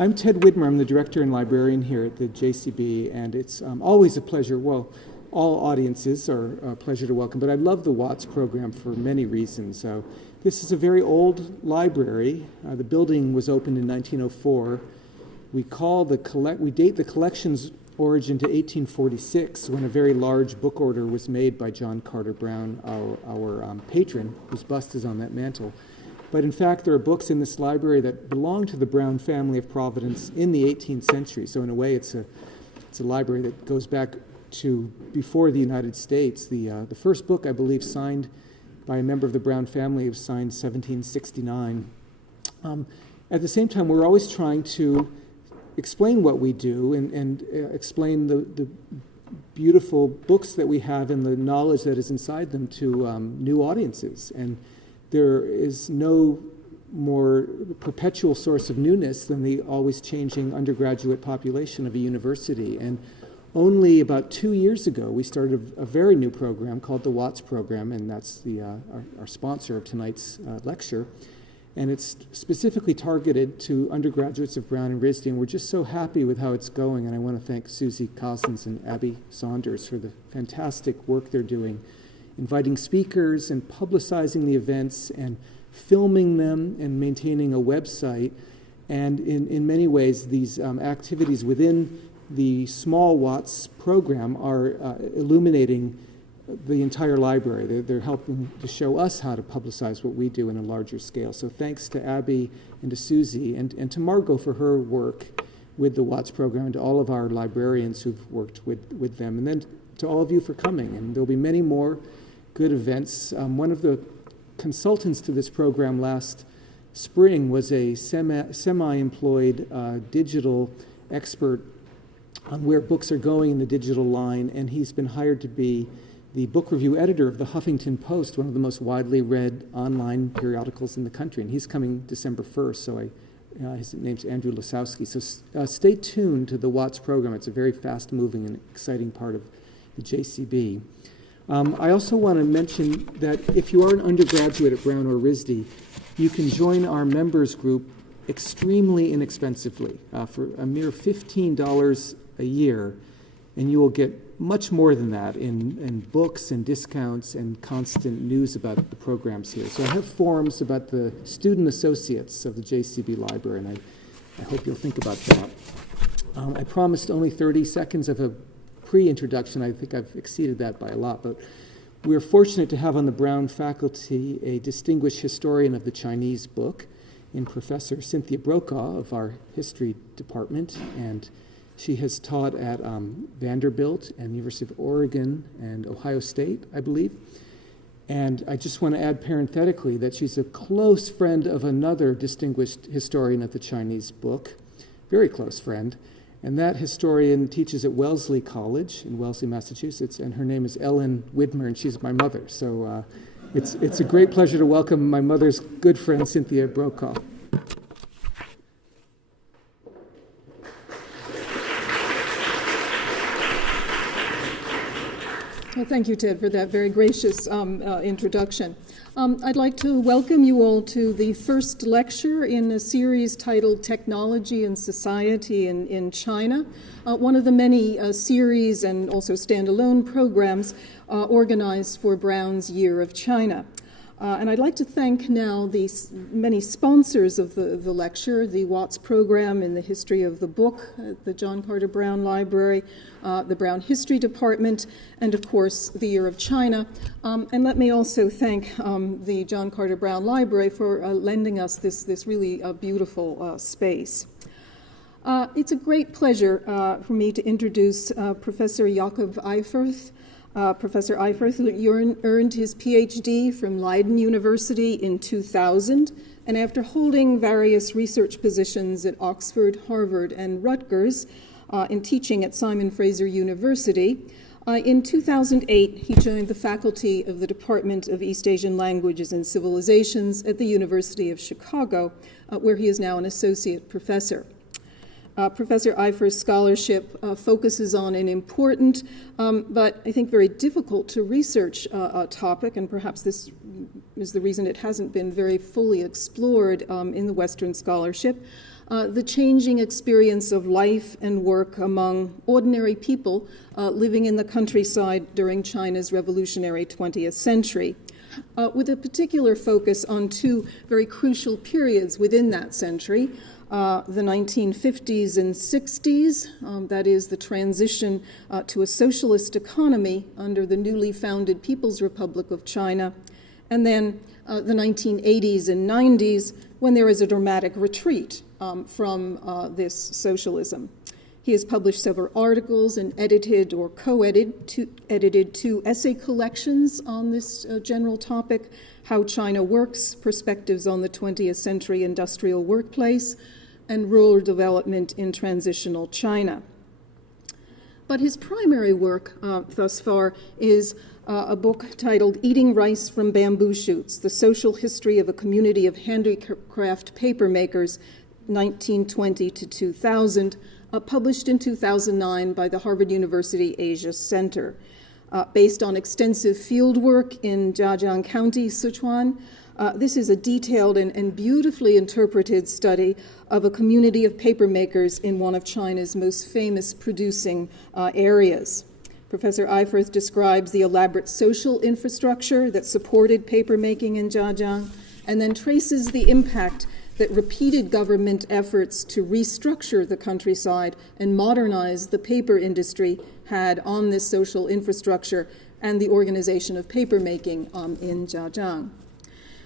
I'm Ted Widmer. I'm the director and librarian here at the JCB, and it's always a pleasure. Well, all audiences are a pleasure to welcome, but I love the Watts program for many reasons. This is a very old library. The building was opened in 1904. We date the collection's origin to 1846, when a very large book order was made by John Carter Brown, our patron, whose bust is on that mantle. But in fact, there are books in this library that belong to the Brown family of Providence in the 18th century. So in a way, it's a library that goes back to before the United States. The first book, I believe, signed by a member of the Brown family was signed 1769. At the same time, we're always trying to explain what we do and explain the beautiful books that we have and the knowledge that is inside them to new audiences. And there is no more perpetual source of newness than the always changing undergraduate population of a university. And only about 2 years ago, we started a very new program called the Watts program, and that's our sponsor of tonight's lecture. And it's specifically targeted to undergraduates of Brown and RISD, and we're just so happy with how it's going. And I want to thank Susie Cousins and Abby Saunders for the fantastic work they're doing, inviting speakers and publicizing the events and filming them and maintaining a website. And in many ways, these activities within the small Watts program are illuminating the entire library. They're helping to show us how to publicize what we do in a larger scale. So thanks to Abby and to Susie and to Margot for her work with the Watts program, and to all of our librarians who've worked with them, and then to all of you for coming. And there'll be many more good events. One of the consultants to this program last spring was a semi-employed digital expert on where books are going in the digital line, and he's been hired to be the book review editor of the Huffington Post, one of the most widely read online periodicals in the country, and he's coming December 1st, so his name's Andrew Lasowski. So stay tuned to the Watts program. It's a very fast-moving and exciting part of the JCB. I also want to mention that if you are an undergraduate at Brown or RISD, you can join our members group extremely inexpensively for a mere $15 a year, and you will get much more than that in books and discounts and constant news about the programs here. So I have forums about the student associates of the JCB Library, and I hope you'll think about that. I promised only 30 seconds of a pre-introduction. I think I've exceeded that by a lot, but we're fortunate to have on the Brown faculty a distinguished historian of the Chinese book in Professor Cynthia Brokaw of our history department, and she has taught at Vanderbilt and University of Oregon and Ohio State, I believe. And I just want to add parenthetically that she's a close friend of another distinguished historian of the Chinese book, very close friend. And that historian teaches at Wellesley College in Wellesley, Massachusetts, and her name is Ellen Widmer, and she's my mother. So it's a great pleasure to welcome my mother's good friend, Cynthia Brokaw. Well, thank you, Ted, for that very gracious introduction. I'd like to welcome you all to the first lecture in a series titled Technology and Society in China, one of the many series and also standalone programs organized for Brown's Year of China. And I'd like to thank now the many sponsors of the lecture, the Watts program in the history of the book at the John Carter Brown Library, the Brown History Department, and of course the Year of China. And let me also thank the John Carter Brown Library for lending us this really beautiful space. It's a great pleasure for me to introduce Professor Jakob Eiferth. Professor Eiferth earned his PhD from Leiden University in 2000, and after holding various research positions at Oxford, Harvard, and Rutgers in teaching at Simon Fraser University, in 2008 he joined the faculty of the Department of East Asian Languages and Civilizations at the University of Chicago, where he is now an associate professor. Professor Eiferth's scholarship focuses on an important, but I think very difficult to research topic, and perhaps this is the reason it hasn't been very fully explored in the Western scholarship. the changing experience of life and work among ordinary people living in the countryside during China's revolutionary 20th century, with a particular focus on two very crucial periods within that century. The 1950s and 60s, that is the transition to a socialist economy under the newly founded People's Republic of China, and then the 1980s and 90s, when there is a dramatic retreat from this socialism. He has published several articles and edited or co-edited two essay collections on this general topic, How China Works, Perspectives on the 20th Century Industrial Workplace, and Rural Development in Transitional China. But his primary work thus far is a book titled Eating Rice from Bamboo Shoots, The Social History of a Community of Handicraft Papermakers, 1920 to 2000, published in 2009 by the Harvard University Asia Center. Based on extensive field work in Jiajiang County, Sichuan, this is a detailed and beautifully interpreted study of a community of papermakers in one of China's most famous producing areas. Professor Eiferth describes the elaborate social infrastructure that supported papermaking in Jiajiang, and then traces the impact that repeated government efforts to restructure the countryside and modernize the paper industry had on this social infrastructure and the organization of papermaking in Jiajiang.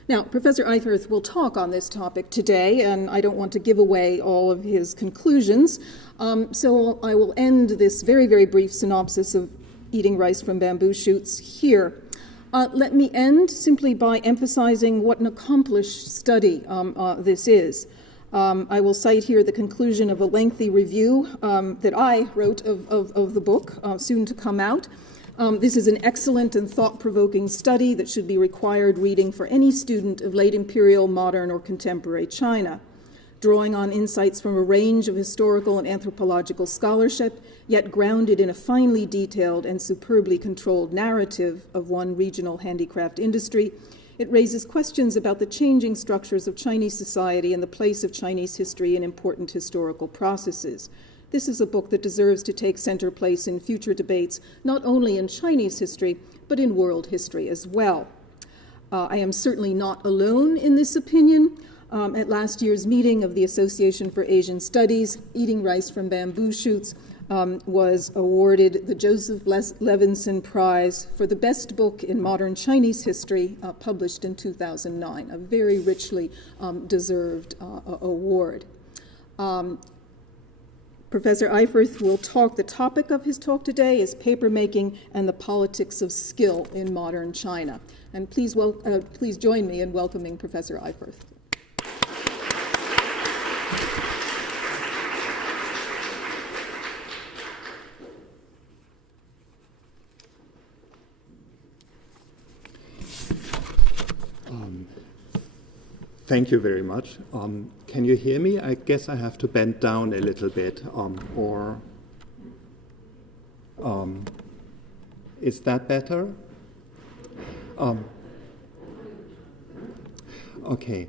Now, Professor Eiferth will talk on this topic today, and I don't want to give away all of his conclusions, so I will end this very, very brief synopsis of Eating Rice from Bamboo Shoots here. Let me end simply by emphasizing what an accomplished study this is. I will cite here the conclusion of a lengthy review that I wrote of the book, soon to come out. This is an excellent and thought-provoking study that should be required reading for any student of late imperial, modern, or contemporary China. Drawing on insights from a range of historical and anthropological scholarship, yet grounded in a finely detailed and superbly controlled narrative of one regional handicraft industry, it raises questions about the changing structures of Chinese society and the place of Chinese history in important historical processes. This is a book that deserves to take center place in future debates, not only in Chinese history, but in world history as well. I am certainly not alone in this opinion. At last year's meeting of the Association for Asian Studies, Eating Rice from Bamboo Shoots was awarded the Joseph Levinson Prize for the best book in modern Chinese history, published in 2009, a very richly deserved award. Professor Eiferth will talk, the topic of his talk today is papermaking and the politics of skill in modern China. And please join me in welcoming Professor Eiferth. Thank you very much. Can you hear me? I guess I have to bend down a little bit, is that better? Okay,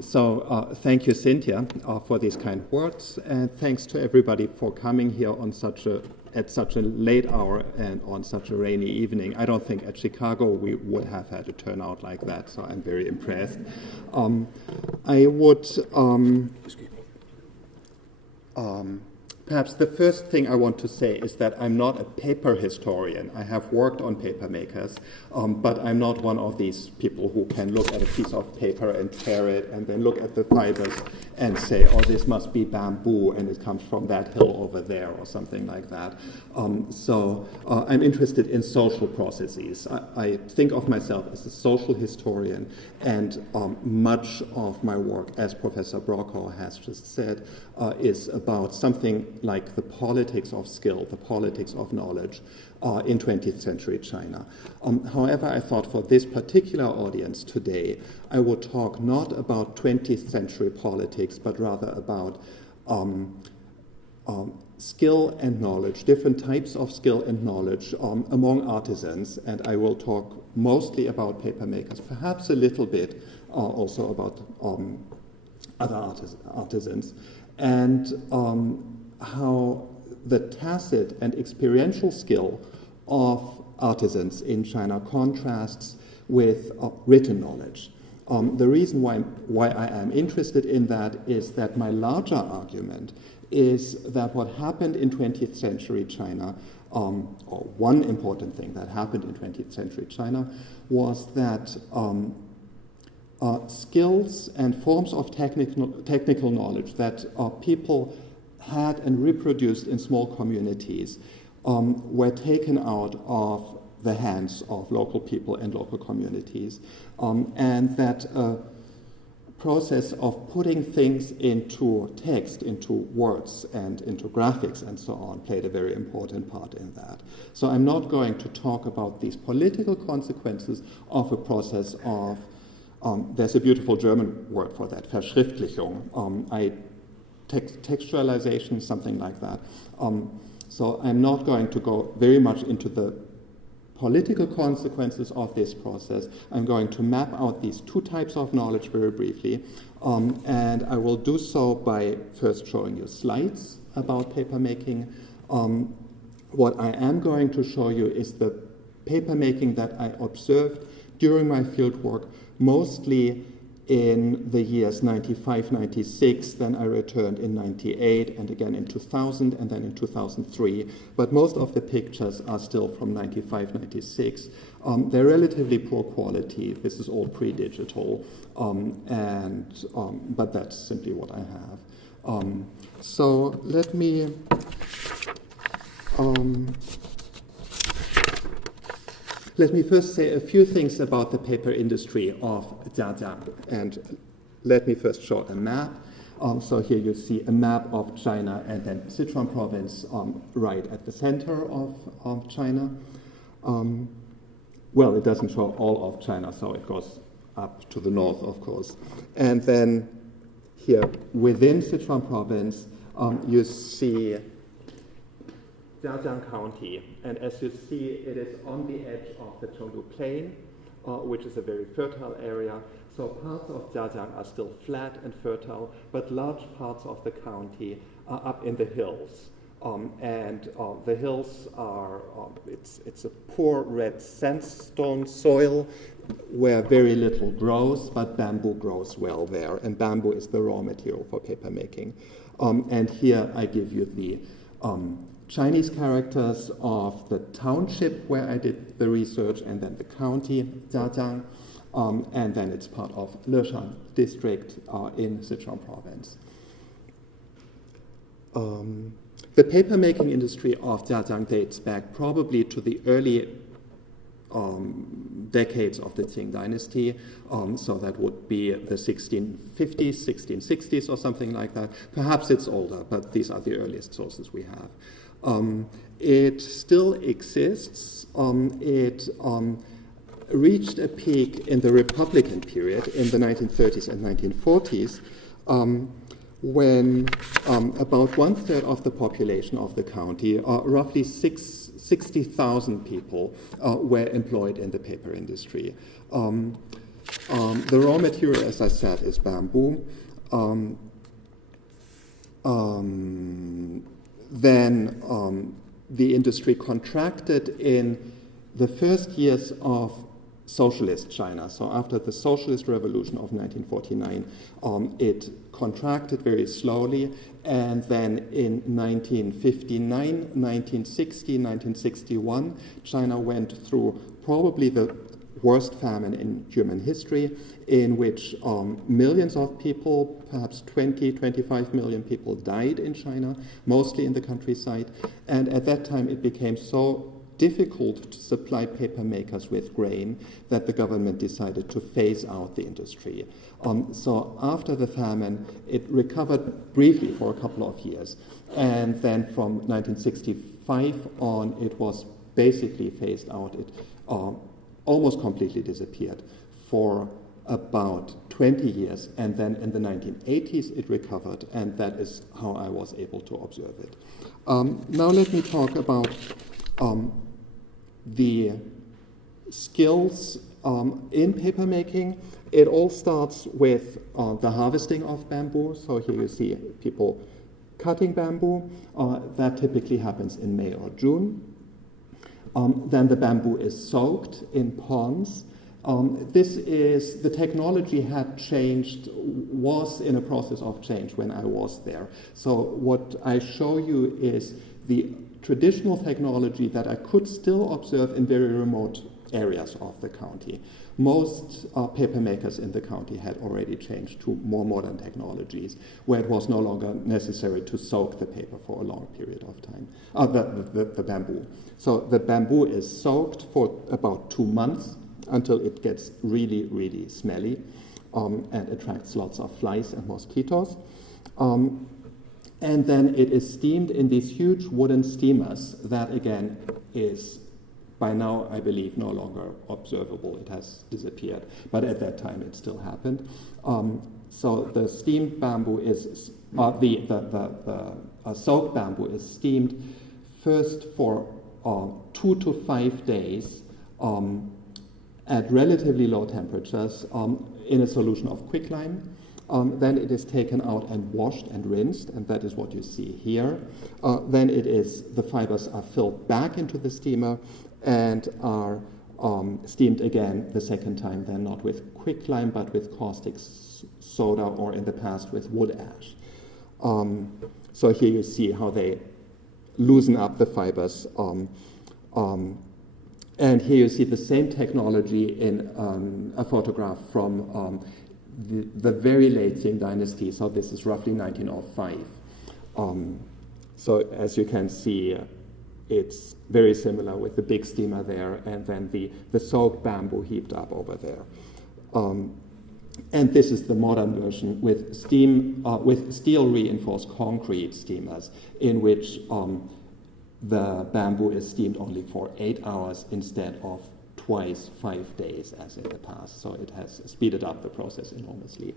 so thank you, Cynthia, for these kind words, and thanks to everybody for coming here on at such a late hour and on such a rainy evening. I don't think at Chicago we would have had a turnout like that, so I'm very impressed. I would perhaps the first thing I want to say is that I'm not a paper historian. I have worked on paper makers, but I'm not one of these people who can look at a piece of paper and tear it and then look at the fibers and say, oh, this must be bamboo and it comes from that hill over there or something like that. So I'm interested in social processes. I think of myself as a social historian, and much of my work, as Professor Brokaw has just said, is about something like the politics of skill, the politics of knowledge in 20th century China. However, I thought for this particular audience today, I would talk not about 20th century politics, but rather about skill and knowledge, different types of skill and knowledge among artisans, and I will talk mostly about paper makers, perhaps a little bit also about other artisans, and how the tacit and experiential skill of artisans in China contrasts with written knowledge. The reason why I am interested in that is that my larger argument is that what happened in 20th century China, or one important thing that happened in 20th century China, was that skills and forms of technical knowledge that people had and reproduced in small communities were taken out of the hands of local people and local communities, and that process of putting things into text, into words, and into graphics, and so on, played a very important part in that. So I'm not going to talk about these political consequences of a process of, there's a beautiful German word for that, Verschriftlichung, textualization, something like that. So I'm not going to go very much into the political consequences of this process. I'm going to map out these two types of knowledge very briefly, and I will do so by first showing you slides about papermaking. What I am going to show you is the papermaking that I observed during my fieldwork, mostly in the years 95, 96, then I returned in 98, and again in 2000, and then in 2003. But most of the pictures are still from 95, 96. They're relatively poor quality. This is all pre-digital, but that's simply what I have. So let me first say a few things about the paper industry of Jiajiang, and let me first show a map. So here you see a map of China and then Sichuan province right at the center of China. Well, it doesn't show all of China, so it goes up to the north, of course. And then here within Sichuan province, you see Jiajiang County, and as you see, it is on the edge of the Chengdu Plain, which is a very fertile area. So parts of Jiajiang are still flat and fertile, but large parts of the county are up in the hills. The hills are, it's a poor red sandstone soil where very little grows, but bamboo grows well there, and bamboo is the raw material for papermaking. And here I give you the Chinese characters of the township where I did the research, and then the county, Jiajiang, and then it's part of Leshan district in Sichuan province. The papermaking industry of Jiajiang dates back probably to the early decades of the Qing dynasty, so that would be the 1650s, 1660s or something like that. Perhaps it's older, but these are the earliest sources we have. It still exists. It reached a peak in the Republican period in the 1930s and 1940s, when about 1/3 of the population of the county, roughly 60,000 people, were employed in the paper industry. The raw material, as I said, is bamboo. Then the industry contracted in the first years of socialist China. So after the socialist revolution of 1949, it contracted very slowly, and then in 1959, 1960, 1961, China went through probably the worst famine in human history, in which millions of people, perhaps 20, 25 million people died in China, mostly in the countryside. And at that time it became so difficult to supply paper makers with grain that the government decided to phase out the industry. So after the famine, it recovered briefly for a couple of years. And then from 1965 on, it was basically phased out. It almost completely disappeared for about 20 years, and then in the 1980s it recovered, and that is how I was able to observe it. Now let me talk about the skills in papermaking, it all starts with the harvesting of bamboo. So here you see people cutting bamboo. That typically happens in May or June. Then the bamboo is soaked in ponds. The technology had changed, was in a process of change when I was there. So what I show you is the traditional technology that I could still observe in very remote areas of the county. Most paper makers in the county had already changed to more modern technologies, where it was no longer necessary to soak the paper for a long period of time, the bamboo. So the bamboo is soaked for about 2 months until it gets really, really smelly and attracts lots of flies and mosquitoes. And then it is steamed in these huge wooden steamers that, again, is by now, I believe, no longer observable. It has disappeared. But at that time, it still happened. So the steamed bamboo is, the soaked bamboo is steamed first for 2 to 5 days at relatively low temperatures in a solution of quicklime. Then it is taken out and washed and rinsed, and that is what you see here. Then the fibers are filled back into the steamer and are steamed again the second time, then not with quicklime, but with caustic soda, or in the past with wood ash. So here you see how they loosen up the fibers. And here you see the same technology in a photograph from the very late Qing dynasty. So this is roughly 1905. So as you can see, it's very similar with the big steamer there, and then the soaked bamboo heaped up over there. And this is the modern version with steel reinforced concrete steamers, in which the bamboo is steamed only for 8 hours instead of twice 5 days as in the past. So it has speeded up the process enormously.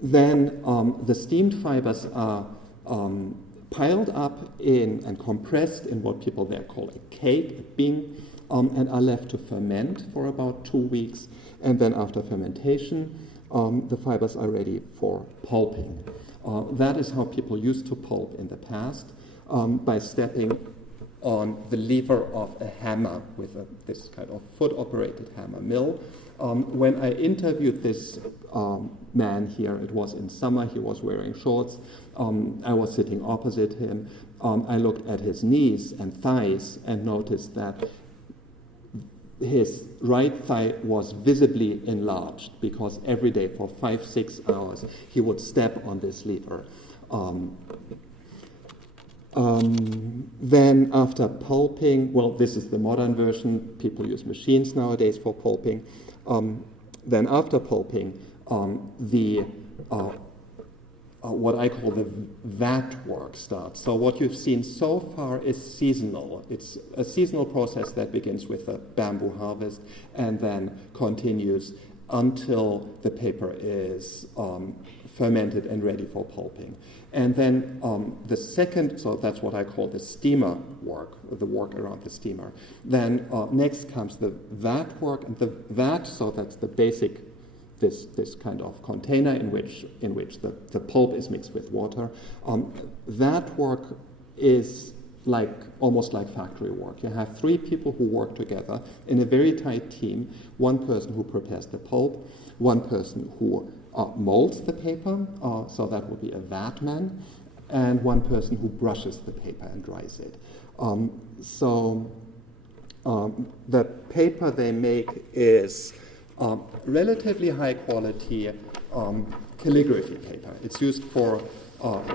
Then the steamed fibers are piled up in and compressed in what people there call a cake, a bing, and are left to ferment for about 2 weeks. And then after fermentation, the fibers are ready for pulping. That is how people used to pulp in the past, by stepping on the lever of a hammer with this kind of foot-operated hammer mill. When I interviewed this man here, it was in summer, he was wearing shorts. I was sitting opposite him. I looked at his knees and thighs and noticed that his right thigh was visibly enlarged, because every day for 5-6 hours he would step on this lever. Then after pulping, well, this is the modern version. People use machines nowadays for pulping. Then after pulping, what I call the vat work starts. So what you've seen so far is seasonal. It's a seasonal process that begins with a bamboo harvest and then continues until the paper is fermented and ready for pulping. And then the second, so that's what I call the steamer work, the work around the steamer. Then next comes the vat work, and the vat, so that's the basic, this kind of container in which the pulp is mixed with water. That work is almost like factory work. You have 3 people who work together in a very tight team. One person who prepares the pulp, one person who molds the paper, so that would be a vat man, and one person who brushes the paper and dries it. The paper they make is relatively high quality calligraphy paper. It's used for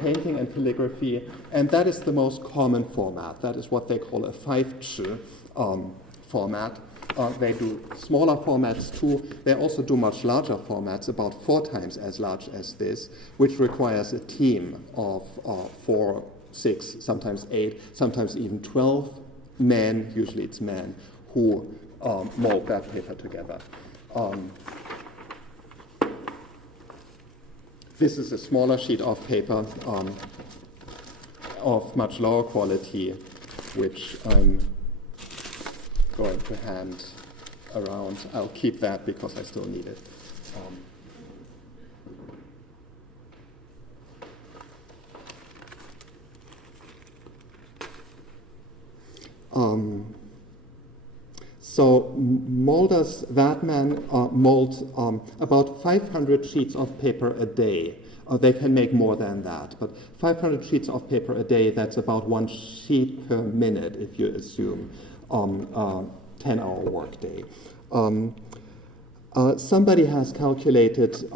painting and calligraphy, and that is the most common format. That is what they call a 5-ch format. They do smaller formats too. They also do much larger formats, about 4 times as large as this, which requires a team of 4, 6, sometimes 8, sometimes even 12 men, usually it's men, who mold that paper together. This is a smaller sheet of paper of much lower quality, which I'm going to hand around. I'll keep that because I still need it. So molders, that man mold about 500 sheets of paper a day. They can make more than that, but 500 sheets of paper a day, that's about 1 sheet per minute if you assume 10-hour workday. Somebody has calculated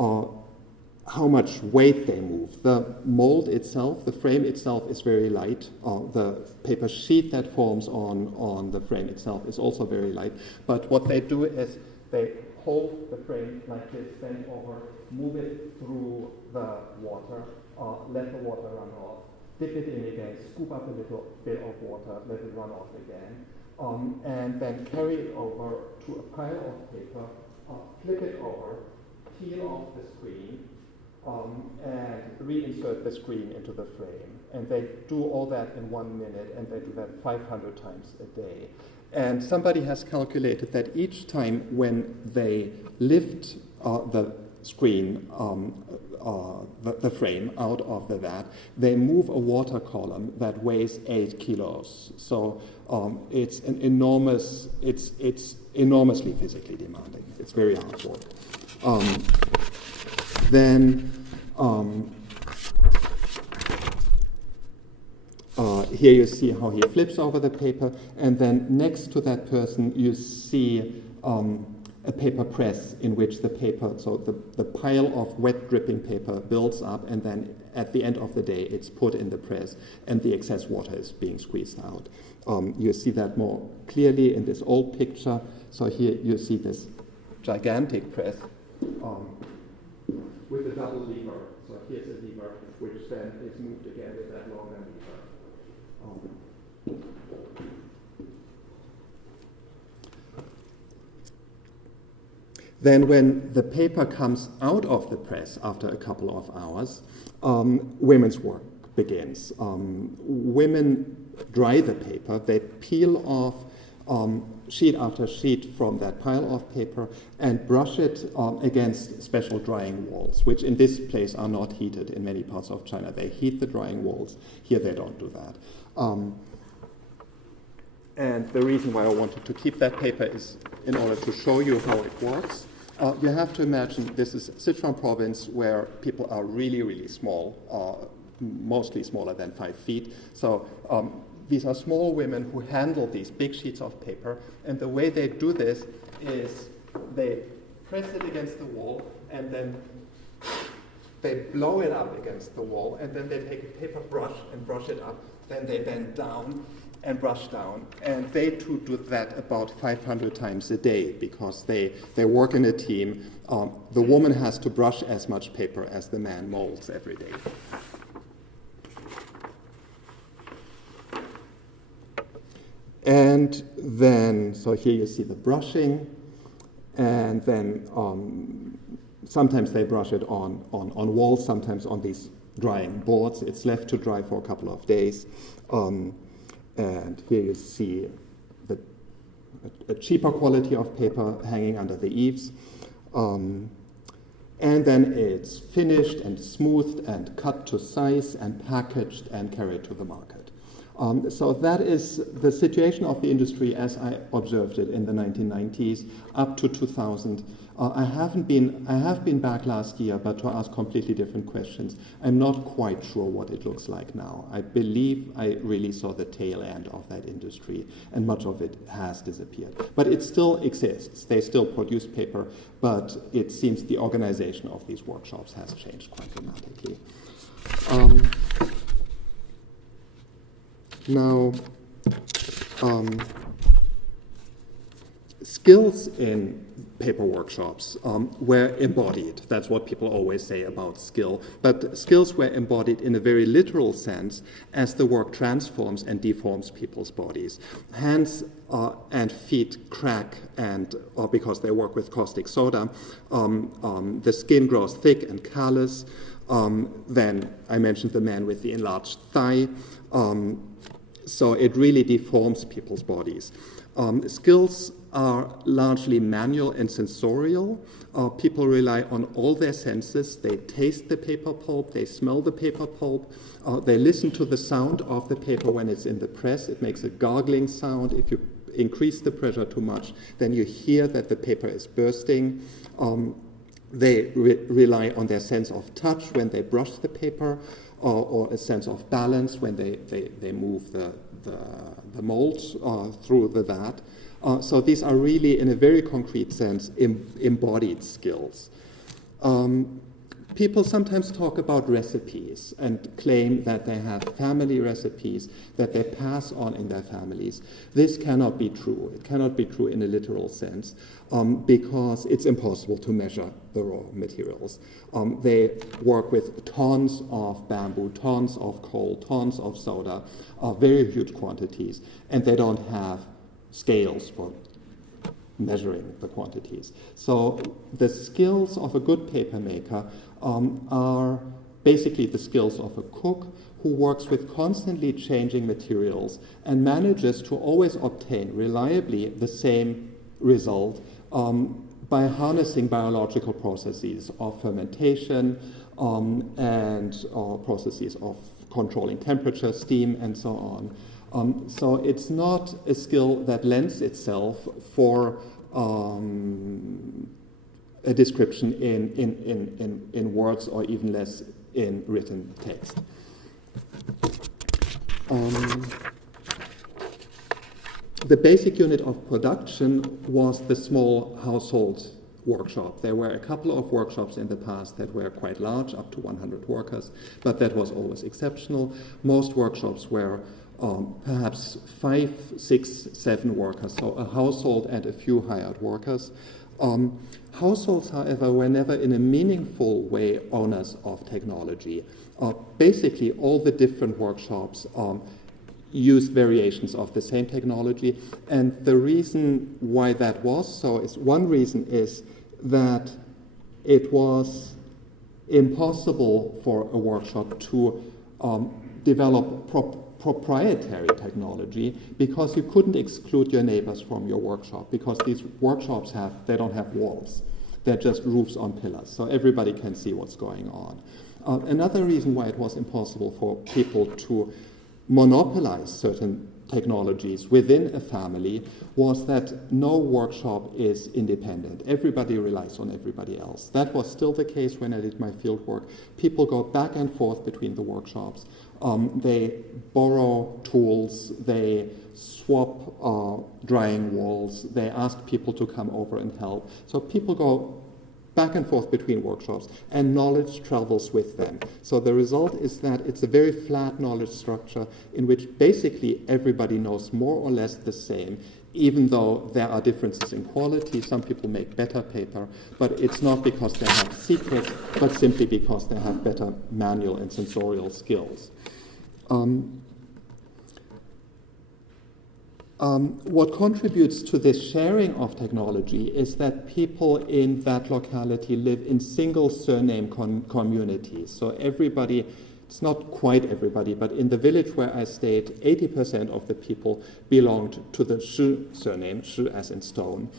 how much weight they move. The mold itself, the frame itself is very light. The paper sheet that forms on the frame itself is also very light. But what they do is they hold the frame like this, bend over, move it through the water, let the water run off, dip it in again, scoop up a little bit of water, let it run off again, and then carry it over to a pile of paper, flip it over, peel off the screen, and reinsert the screen into the frame. And they do all that in 1 minute, and they do that 500 times a day. And somebody has calculated that each time when they lift the screen, the frame out of the vat, they move a water column that weighs 8 kilos. So it's an enormous, it's enormously physically demanding. It's very hard work. Here you see how he flips over the paper, and then next to that person you see a paper press in which the paper, so the pile of wet dripping paper builds up, and then at the end of the day it's put in the press and the excess water is being squeezed out. You see that more clearly in this old picture. So here you see this gigantic press with a double lever. So here's a lever which then is moved again with that longer lever. Then when the paper comes out of the press after a couple of hours, women's work begins. Women dry the paper, they peel off sheet after sheet from that pile of paper and brush it against special drying walls, which in this place are not heated in many parts of China. They heat the drying walls. Here they don't do that. And the reason why I wanted to keep that paper is in order to show you how it works. You have to imagine this is Sichuan province where people are really, really small, mostly smaller than 5 feet. So these are small women who handle these big sheets of paper, and the way they do this is they press it against the wall, and then they blow it up against the wall, and then they take a paper brush and brush it up. Then they bend down and brush down. And they too do that about 500 times a day because they work in a team. The woman has to brush as much paper as the man molds every day. And then, so here you see the brushing, and then sometimes they brush it on walls, sometimes on these drying boards. It's left to dry for a couple of days. And here you see a cheaper quality of paper hanging under the eaves. And then it's finished and smoothed and cut to size and packaged and carried to the market. So that is the situation of the industry as I observed it in the 1990s up to 2000. I have been back last year, but to ask completely different questions. I'm not quite sure what it looks like now. I believe I really saw the tail end of that industry, and much of it has disappeared. But it still exists. They still produce paper, but it seems the organization of these workshops has changed quite dramatically. Now, skills in paper workshops were embodied. That's what people always say about skill. But skills were embodied in a very literal sense as the work transforms and deforms people's bodies. Hands and feet crack, and because they work with caustic soda, the skin grows thick and callous. Then I mentioned the man with the enlarged thigh. So it really deforms people's bodies. Skills are largely manual and sensorial. People rely on all their senses. They taste the paper pulp, they smell the paper pulp, they listen to the sound of the paper when it's in the press. It makes a gargling sound. If you increase the pressure too much, then you hear that the paper is bursting. They rely on their sense of touch when they brush the paper, or a sense of balance when they move the molds through the vat. So these are really, in a very concrete sense, embodied skills. People sometimes talk about recipes and claim that they have family recipes that they pass on in their families. This cannot be true. It cannot be true in a literal sense because it's impossible to measure the raw materials. They work with tons of bamboo, tons of coal, tons of soda, very huge quantities, and they don't have scales for measuring the quantities. So the skills of a good paper maker are basically the skills of a cook who works with constantly changing materials and manages to always obtain reliably the same result by harnessing biological processes of fermentation and processes of controlling temperature, steam, and so on. So it's not a skill that lends itself for a description in words or even less in written text. The basic unit of production was the small household workshop. There were a couple of workshops in the past that were quite large, up to 100 workers, but that was always exceptional. Most workshops were perhaps 5, 6, 7 workers, so a household and a few hired workers. Households, however, were never in a meaningful way owners of technology. Basically, all the different workshops used variations of the same technology, and the reason why that was so is, one reason is that it was impossible for a workshop to develop proprietary technology because you couldn't exclude your neighbors from your workshop, because these workshops they don't have walls. They're just roofs on pillars, so everybody can see what's going on. Another reason why it was impossible for people to monopolize certain technologies within a family was that no workshop is independent. Everybody relies on everybody else. That was still the case when I did my field work. People go back and forth between the workshops. They borrow tools, they swap drying walls, they ask people to come over and help. So people go back and forth between workshops, and knowledge travels with them. So the result is that it's a very flat knowledge structure in which basically everybody knows more or less the same, even though there are differences in quality. Some people make better paper, but it's not because they have secrets, but simply because they have better manual and sensorial skills. What contributes to this sharing of technology is that people in that locality live in single surname communities. So everybody, it's not quite everybody, but in the village where I stayed, 80% of the people belonged to the Shi surname, Shi as in stone.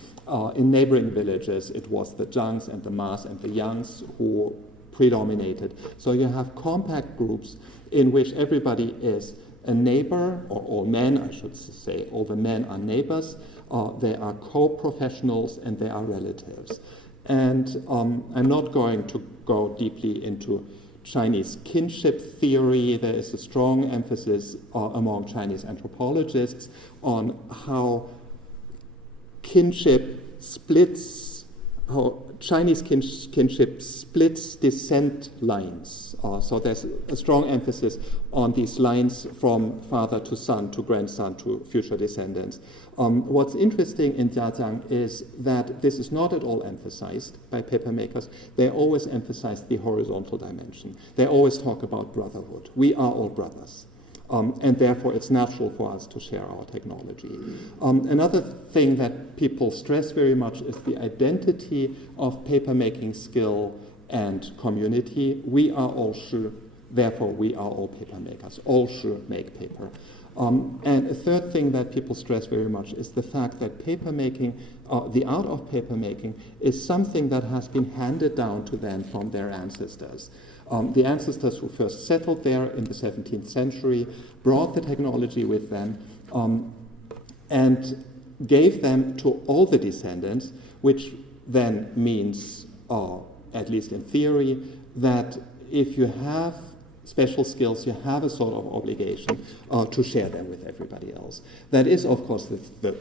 In neighboring villages, it was the Zhangs and the Mas and the Yangs who predominated. So you have compact groups in which everybody is a neighbor, or all men, I should say, all the men are neighbors, they are co-professionals, and they are relatives. And I'm not going to go deeply into Chinese kinship theory. There is a strong emphasis among Chinese anthropologists on how kinship splits, how Chinese kinship splits descent lines. So there's a strong emphasis on these lines from father to son, to grandson, to future descendants. What's interesting in Jiajiang is that this is not at all emphasized by papermakers. They always emphasize the horizontal dimension. They always talk about brotherhood. We are all brothers. And therefore it's natural for us to share our technology. Another thing that people stress very much is the identity of papermaking skill and community. We are all Shi. therefore we are all paper makers. All should make paper. And a third thing that people stress very much is the fact that papermaking, the art of papermaking, is something that has been handed down to them from their ancestors. The ancestors who first settled there in the 17th century brought the technology with them and gave them to all the descendants, which then means, at least in theory, that if you have special skills, you have a sort of obligation to share them with everybody else. That is, of course, the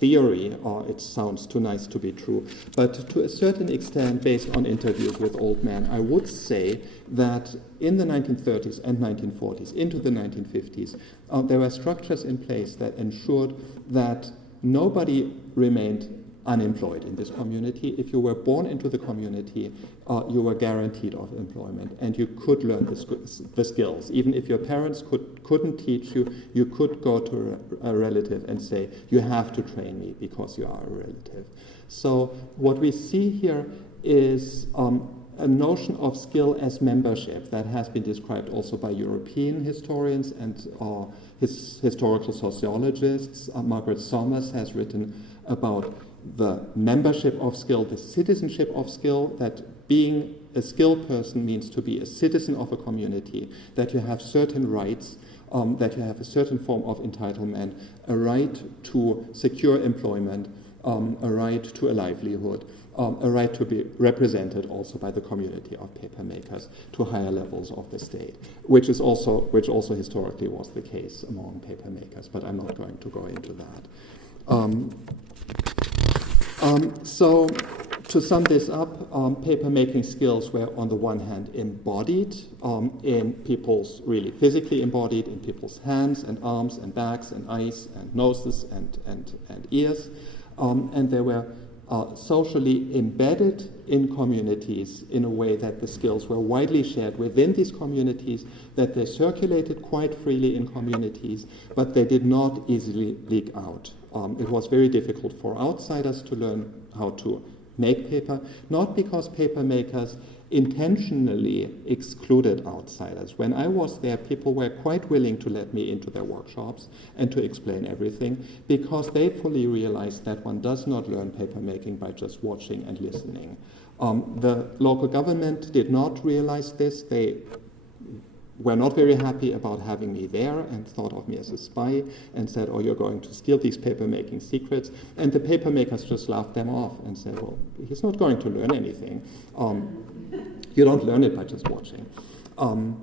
theory. It sounds too nice to be true. But to a certain extent, based on interviews with old men, I would say that in the 1930s and 1940s, into the 1950s, there were structures in place that ensured that nobody remained unemployed in this community. If you were born into the community, you were guaranteed of employment, and you could learn the skills. Even if your parents couldn't teach you, you could go to a relative and say, you have to train me because you are a relative. So what we see here is a notion of skill as membership that has been described also by European historians and historical sociologists. Margaret Somers has written about the membership of skill, the citizenship of skill, that being a skilled person means to be a citizen of a community, that you have certain rights, that you have a certain form of entitlement, a right to secure employment, a right to a livelihood, a right to be represented also by the community of paper makers to higher levels of the state, which also historically was the case among paper makers, but I'm not going to go into that. So to sum this up, papermaking skills were on the one hand embodied in people's, really physically embodied in people's hands and arms and backs and eyes and noses and ears, and they were socially embedded in communities in a way that the skills were widely shared within these communities, that they circulated quite freely in communities, but they did not easily leak out. It was very difficult for outsiders to learn how to make paper, not because paper makers intentionally excluded outsiders. When I was there, people were quite willing to let me into their workshops and to explain everything, because they fully realized that one does not learn paper making by just watching and listening. The local government did not realize this. They were not very happy about having me there and thought of me as a spy and said, oh, you're going to steal these paper-making secrets. And the paper makers just laughed them off and said, well, he's not going to learn anything. You don't learn it by just watching. And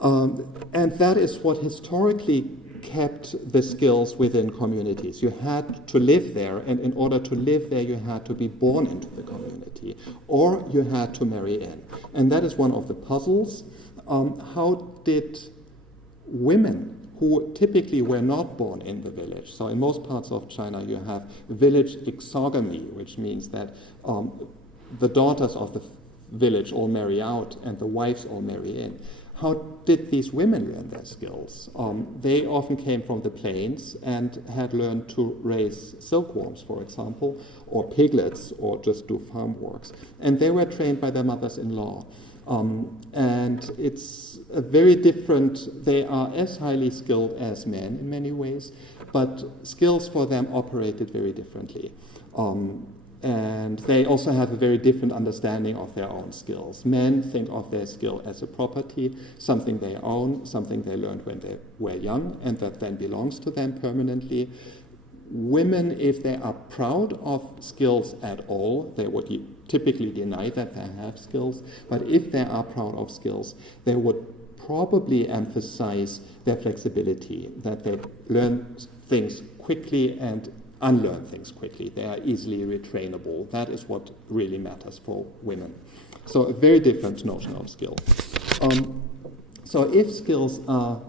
that is what historically kept the skills within communities. You had to live there, and in order to live there, you had to be born into the community, or you had to marry in. And that is one of the puzzles. How did women who typically were not born in the village, so in most parts of China you have village exogamy, which means that the daughters of the village all marry out and the wives all marry in. How did these women learn their skills? They often came from the plains and had learned to raise silkworms, for example, or piglets, or just do farm works. And they were trained by their mothers-in-law. And it's a very different, they are as highly skilled as men in many ways, but skills for them operated very differently. And they also have a very different understanding of their own skills. Men think of their skill as a property, something they own, something they learned when they were young, and that then belongs to them permanently. Women, if they are proud of skills at all, they would typically deny that they have skills, but if they are proud of skills, they would probably emphasize their flexibility, that they learn things quickly and unlearn things quickly. They are easily retrainable. That is what really matters for women. So a very different notion of skill. So if skills are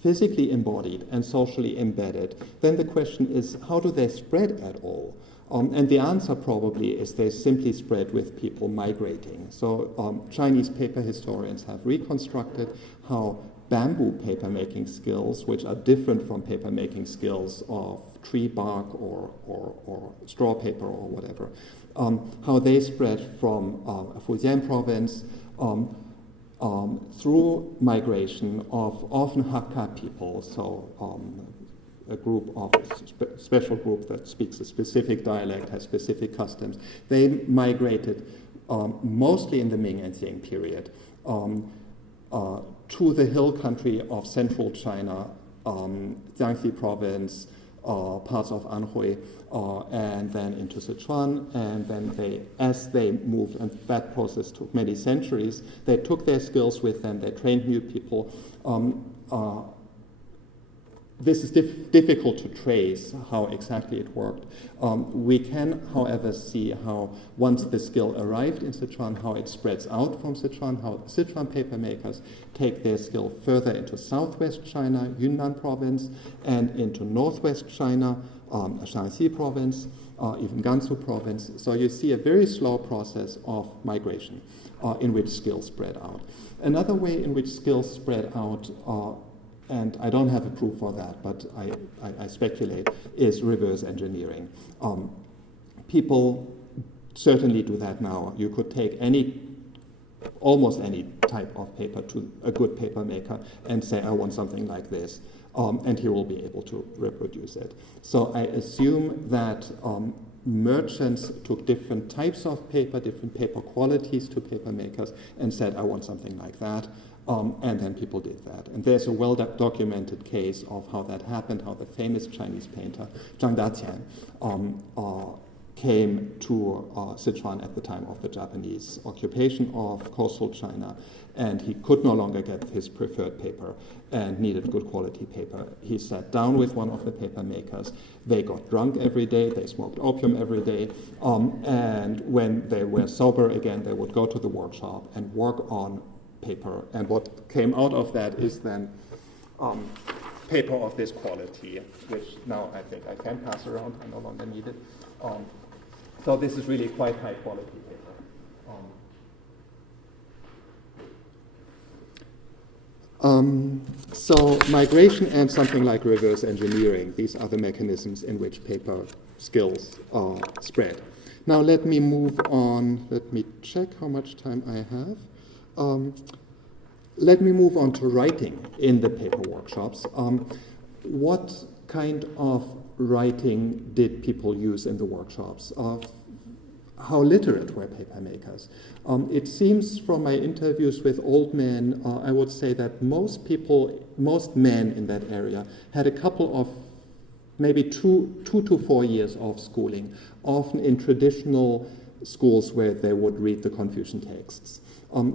physically embodied and socially embedded, then the question is, how do they spread at all? And the answer probably is they simply spread with people migrating. So Chinese paper historians have reconstructed how bamboo paper-making skills, which are different from paper-making skills of tree bark or straw paper or whatever, how they spread from Fujian province through migration of often Hakka people, so a group of special group that speaks a specific dialect, has specific customs. They migrated mostly in the Ming and Qing period to the hill country of central China, Jiangxi province, parts of Anhui, and then into Sichuan. And then as they moved, and that process took many centuries, they took their skills with them, they trained new people. This is difficult to trace how exactly it worked. We can, however, see how once the skill arrived in Sichuan, how it spreads out from Sichuan, how Sichuan paper makers take their skill further into southwest China, Yunnan province, and into northwest China, Shaanxi province, even Gansu province. So you see a very slow process of migration in which skills spread out. Another way in which skills spread out and I don't have a proof for that, but I speculate, is reverse engineering. People certainly do that now. You could take almost any type of paper to a good paper maker and say, I want something like this, and he will be able to reproduce it. So I assume that merchants took different types of paper, different paper qualities to paper makers, and said, I want something like that. And then people did that. And there's a well-documented case of how that happened, how the famous Chinese painter Zhang Datian came to Sichuan at the time of the Japanese occupation of coastal China, and he could no longer get his preferred paper and needed good quality paper. He sat down with one of the paper makers. They got drunk every day, they smoked opium every day, and when they were sober again, they would go to the workshop and work on paper, and what came out of that is then paper of this quality, which now I think I can pass around, I no longer need it. So this is really quite high quality paper. So migration and something like reverse engineering, these are the mechanisms in which paper skills are spread. Now let me move on, let me check how much time I have. Let me move on to writing in the paper workshops. What kind of writing did people use in the workshops? How literate were paper makers? It seems from my interviews with old men, I would say that most men in that area had a couple of maybe two to 4 years of schooling, often in traditional schools where they would read the Confucian texts.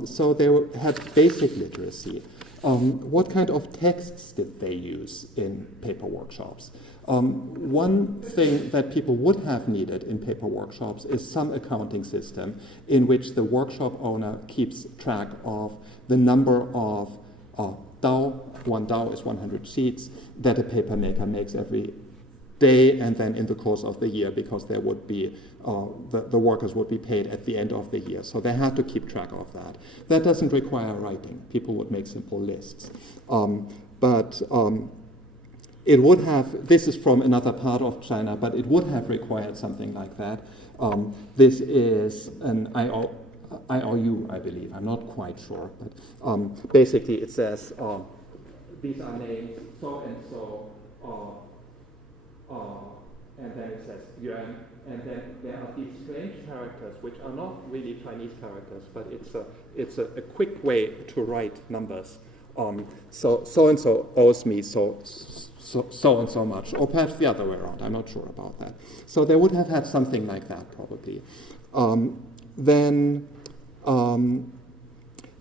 So they had basic literacy. What kind of texts did they use in paper workshops? One thing that people would have needed in paper workshops is some accounting system in which the workshop owner keeps track of the number of dao, 1 dao is 100 sheets, that a paper maker makes every day and then in the course of the year, because there would be the workers would be paid at the end of the year. So they had to keep track of that. That doesn't require writing. People would make simple lists. But it would have, this is from another part of China, but it would have required something like that. This is an IOU, I believe. I'm not quite sure. But basically it says, these are names, so and so, and then it says yuan, and then there are these strange characters which are not really Chinese characters, but it's a quick way to write numbers. So and so owes me so and so much, or perhaps the other way around. I'm not sure about that. So they would have had something like that probably.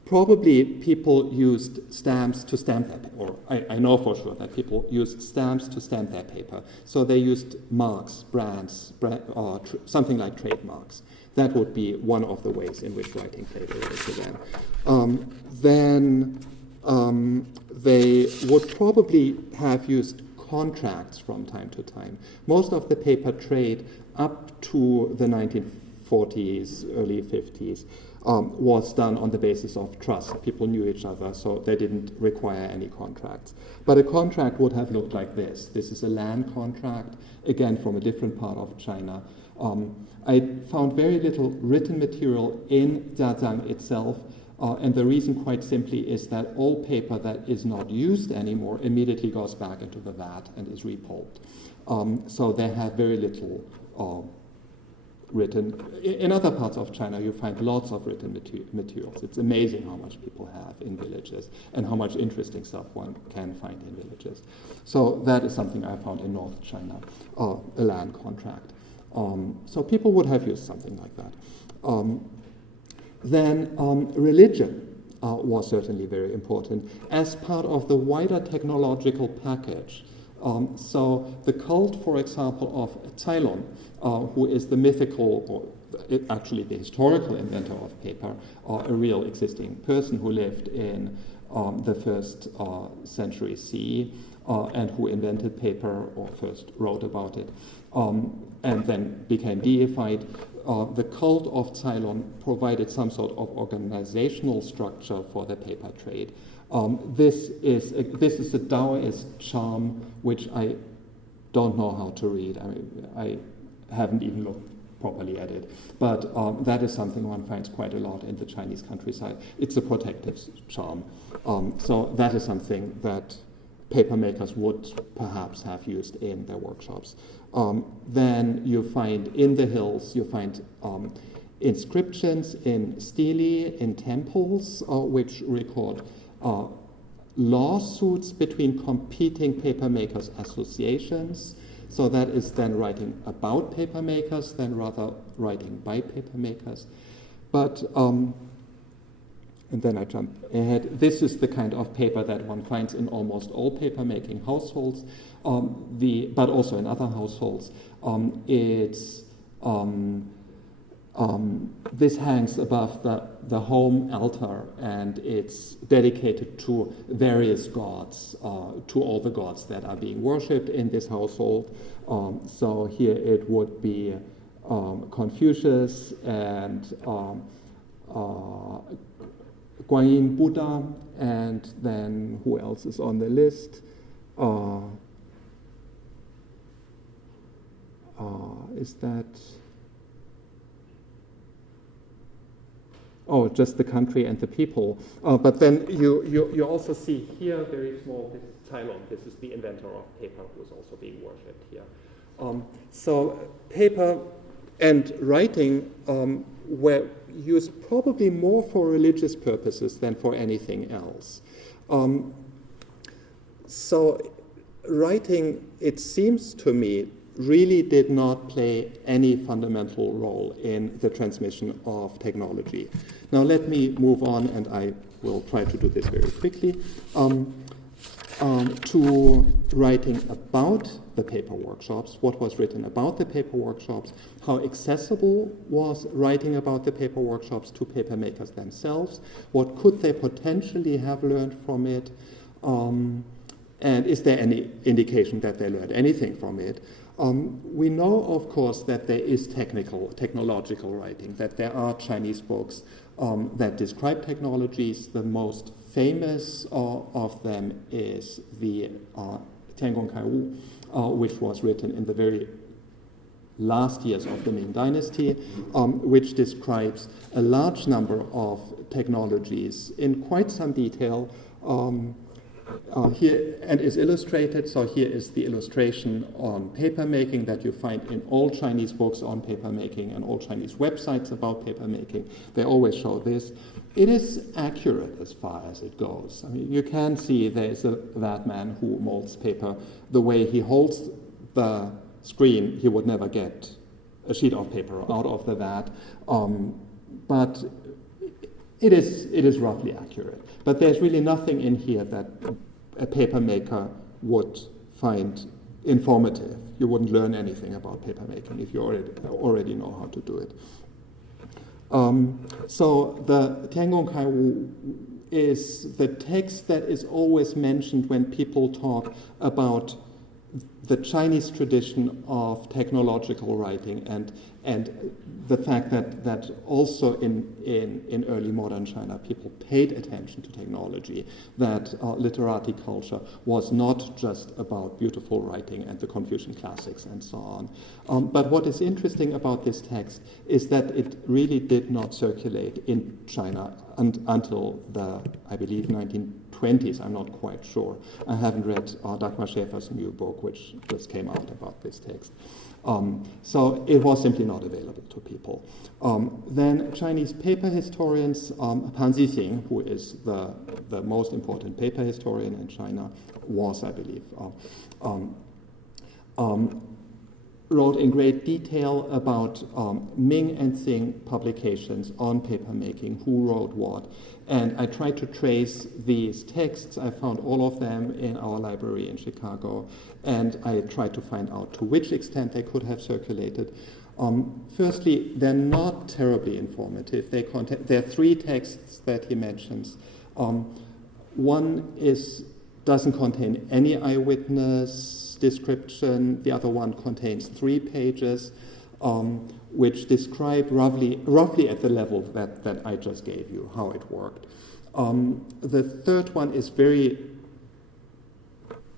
Probably people used stamps to stamp their paper, or I know for sure that people used stamps to stamp their paper. So they used marks, brands, something like trademarks. That would be one of the ways in which writing played a role to them. They would probably have used contracts from time to time. Most of the paper trade up to the 1940s, early 50s, was done on the basis of trust. People knew each other, so they didn't require any contracts. But a contract would have looked like this. This is a land contract, again from a different part of China. I found very little written material in Jiazhang itself. And the reason, quite simply, is that all paper that is not used anymore immediately goes back into the vat and is repulped. So they have very little written. In other parts of China, you find lots of written materials. It's amazing how much people have in villages and how much interesting stuff one can find in villages. So that is something I found in North China, a land contract. So people would have used something like that. Then religion was certainly very important as part of the wider technological package. So the cult, for example, of Cylon, who is the mythical, or actually the historical inventor of paper, a real existing person who lived in the first century CE, and who invented paper, or first wrote about it, and then became deified. The cult of Cylon provided some sort of organizational structure for the paper trade. This is a Taoist charm which I don't know how to read. I haven't even looked properly at it. But that is something one finds quite a lot in the Chinese countryside. It's a protective charm. So that is something that paper makers would perhaps have used in their workshops. Then you find in the hills, you find inscriptions in stele, in temples, which record lawsuits between competing paper makers associations. So that is then writing about paper makers, then rather writing by paper makers. But, and then I jump ahead. This is the kind of paper that one finds in almost all paper-making households, but also in other households. This hangs above the home altar, and it's dedicated to various gods, to all the gods that are being worshipped in this household. So here it would be Confucius and Guanyin Buddha, and then who else is on the list? Is that... Oh, just the country and the people. But then you also see here, very small, this is Cylon. This is the inventor of paper who is also being worshipped here. So paper and writing were used probably more for religious purposes than for anything else. So writing, it seems to me, really did not play any fundamental role in the transmission of technology. Now let me move on, and I will try to do this very quickly, to writing about the paper workshops, what was written about the paper workshops, how accessible was writing about the paper workshops to paper makers themselves, what could they potentially have learned from it, and is there any indication that they learned anything from it? We know, of course, that there is technological writing, that there are Chinese books that describe technologies. The most famous of them is the Tango Kind, which was written in the very last years of the Ming Dynasty, which describes a large number of technologies in quite some detail. Here, and is illustrated. So here is the illustration on paper making that you find in all Chinese books on paper making and all Chinese websites about paper making. They always show this. It is accurate as far as it goes. I mean, you can see there is that man who molds paper. The way he holds the screen, he would never get a sheet of paper out of the vat. But it is roughly accurate. But there's really nothing in here that a paper maker would find informative. You wouldn't learn anything about paper making if you already know how to do it. So the Tango Kind is the text that is always mentioned when people talk about the Chinese tradition of technological writing and the fact that also in early modern China people paid attention to technology, that literati culture was not just about beautiful writing and the Confucian classics and so on. But what is interesting about this text is that it really did not circulate in China until the, I believe, 1920s. I'm not quite sure. I haven't read Dagmar Schäfer's new book, which just came out about this text. So it was simply not available to people. Then Chinese paper historians, Pan Zixing, who is the most important paper historian in China, was, I believe, wrote in great detail about Ming and Qing publications on papermaking, who wrote what. And I tried to trace these texts. I found all of them in our library in Chicago, and I tried to find out to which extent they could have circulated. Firstly, they're not terribly informative. There are three texts that he mentions. One doesn't contain any eyewitness description. The other one contains 3 pages, which describe roughly at the level that I just gave you, how it worked. The third one is very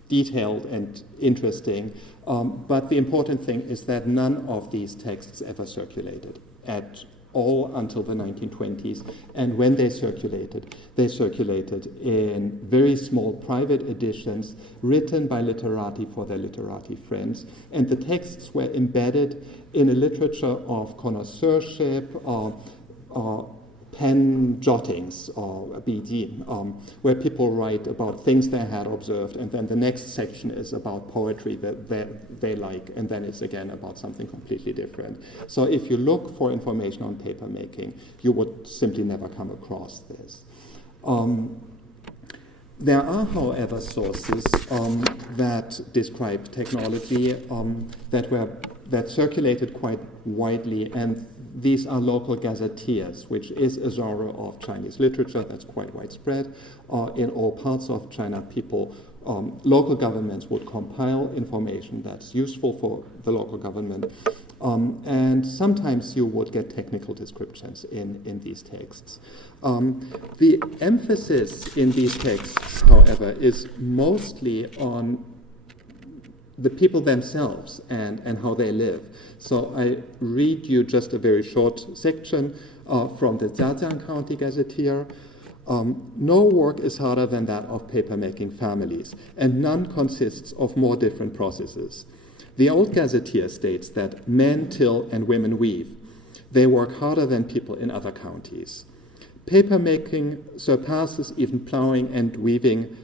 detailed and interesting, but the important thing is that none of these texts ever circulated at all until the 1920s, and when they circulated in very small private editions written by literati for their literati friends, and the texts were embedded in a literature of connoisseurship, pen jottings, or BD, where people write about things they had observed, and then the next section is about poetry that they like, and then it's again about something completely different. So if you look for information on papermaking, you would simply never come across this. There are, however, sources that describe technology that circulated quite widely, and these are local gazetteers, which is a genre of Chinese literature that's quite widespread. In all parts of China, local governments would compile information that's useful for the local government, and sometimes you would get technical descriptions in these texts. The emphasis in these texts, however, is mostly on the people themselves and how they live. So I read you just a very short section from the Zhejiang County Gazetteer. No work is harder than that of papermaking families, and none consists of more different processes. The old gazetteer states that men till and women weave. They work harder than people in other counties. Papermaking surpasses even plowing and weaving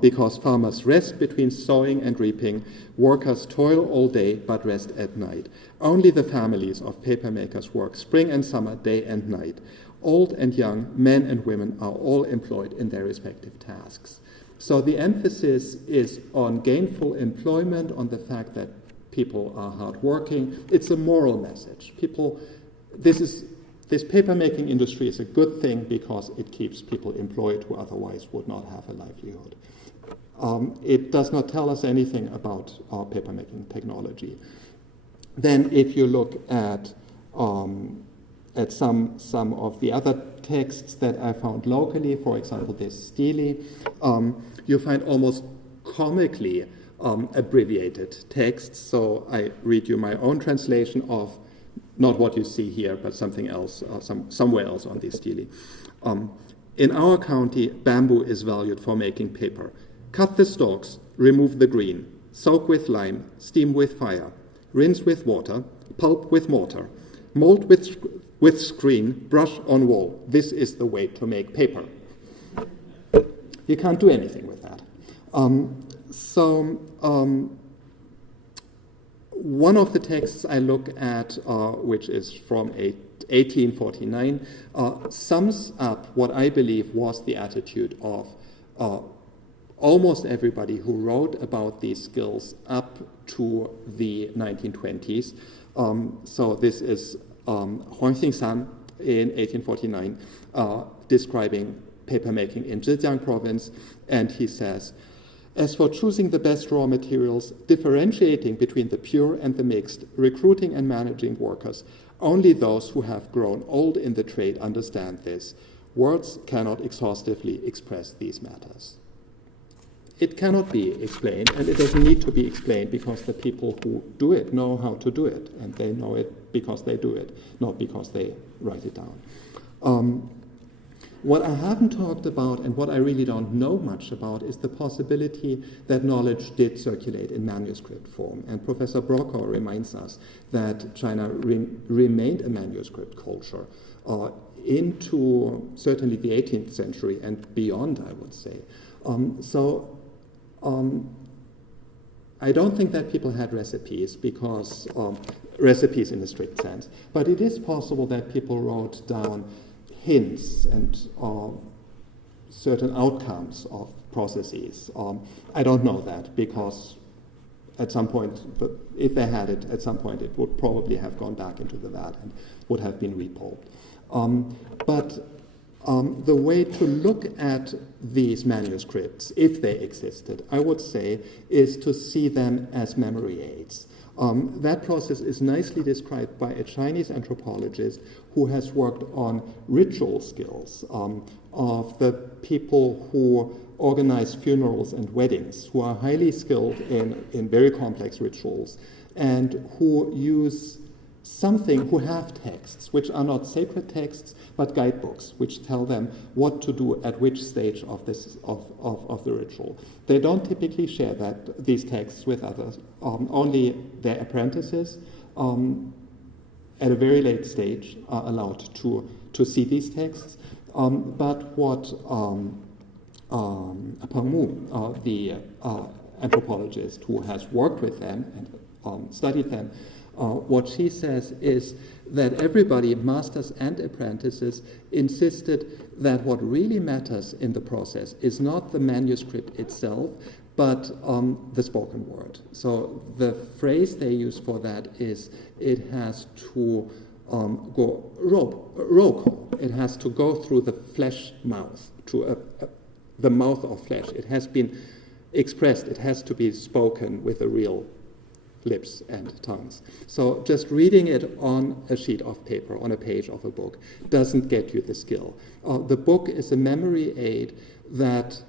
because farmers rest between sowing and reaping. Workers toil all day but rest at night. Only the families of papermakers work spring and summer, day and night. Old and young, men and women are all employed in their respective tasks. So the emphasis is on gainful employment, on the fact that people are hardworking. It's a moral message. This papermaking industry is a good thing because it keeps people employed who otherwise would not have a livelihood. It does not tell us anything about papermaking technology. Then if you look at some of the other texts that I found locally, for example, this stele, you find almost comically abbreviated texts. So I read you my own translation of not what you see here, but something else, somewhere else on this stele. In our county, bamboo is valued for making paper. Cut the stalks, remove the green, soak with lime, steam with fire, rinse with water, pulp with mortar, mold with screen, brush on wall. This is the way to make paper. You can't do anything with that. One of the texts I look at, which is from 1849, sums up what I believe was the attitude of almost everybody who wrote about these skills up to the 1920s. So this is Huang Xingsan in 1849 describing papermaking in Zhejiang province, and he says, As for choosing the best raw materials, differentiating between the pure and the mixed, recruiting and managing workers, only those who have grown old in the trade understand this. Words cannot exhaustively express these matters. It cannot be explained, and it doesn't need to be explained because the people who do it know how to do it, and they know it because they do it, not because they write it down. What I haven't talked about, and what I really don't know much about, is the possibility that knowledge did circulate in manuscript form. And Professor Brokaw reminds us that China remained a manuscript culture into certainly the 18th century and beyond, I would say. I don't think that people had recipes because recipes in a strict sense, but it is possible that people wrote down hints and certain outcomes of processes. I don't know that because at some point, if they had it, at some point it would probably have gone back into the vat and would have been repulped. But the way to look at these manuscripts, if they existed, I would say, is to see them as memory aids. That process is nicely described by a Chinese anthropologist who has worked on ritual skills of the people who organize funerals and weddings, who are highly skilled in very complex rituals, and who use something, who have texts, which are not sacred texts, but guidebooks, which tell them what to do at which stage of the ritual. They don't typically share these texts with others. Only their apprentices at a very late stage are allowed to see these texts. But what Peng Mu, the anthropologist who has worked with them and studied them, what she says is that everybody, masters and apprentices, insisted that what really matters in the process is not the manuscript itself, but the spoken word. So the phrase they use for that is it has to go roko. It has to go through the flesh mouth, to the mouth of flesh. It has been expressed. It has to be spoken with a real lips and tongues. So just reading it on a sheet of paper, on a page of a book, doesn't get you the skill. The book is a memory aid that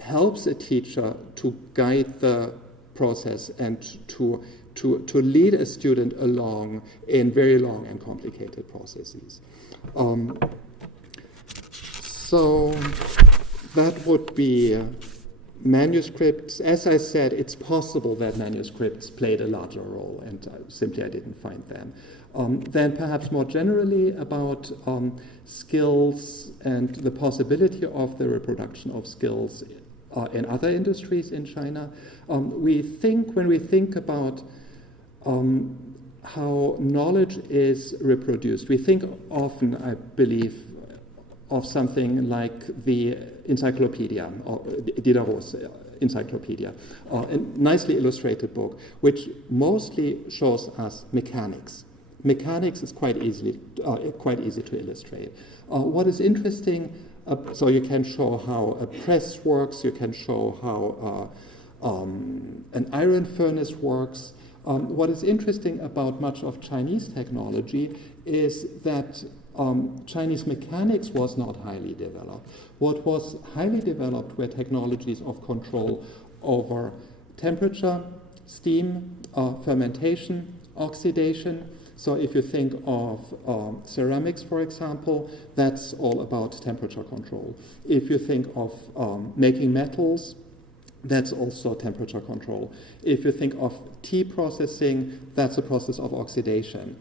helps a teacher to guide the process and to lead a student along in very long and complicated processes. So that would be manuscripts. As I said, it's possible that manuscripts played a larger role, and simply I didn't find them. Then perhaps more generally about skills and the possibility of the reproduction of skills in other industries in China. When we think about how knowledge is reproduced, we think often, I believe, of something like the encyclopedia, or Diderot's encyclopedia, a nicely illustrated book, which mostly shows us mechanics. Mechanics is quite easy to illustrate. What is interesting, so you can show how a press works, you can show how an iron furnace works. What is interesting about much of Chinese technology is that Chinese mechanics was not highly developed. What was highly developed were technologies of control over temperature, steam, fermentation, oxidation. So if you think of ceramics, for example, that's all about temperature control. If you think of making metals, that's also temperature control. If you think of tea processing, that's a process of oxidation.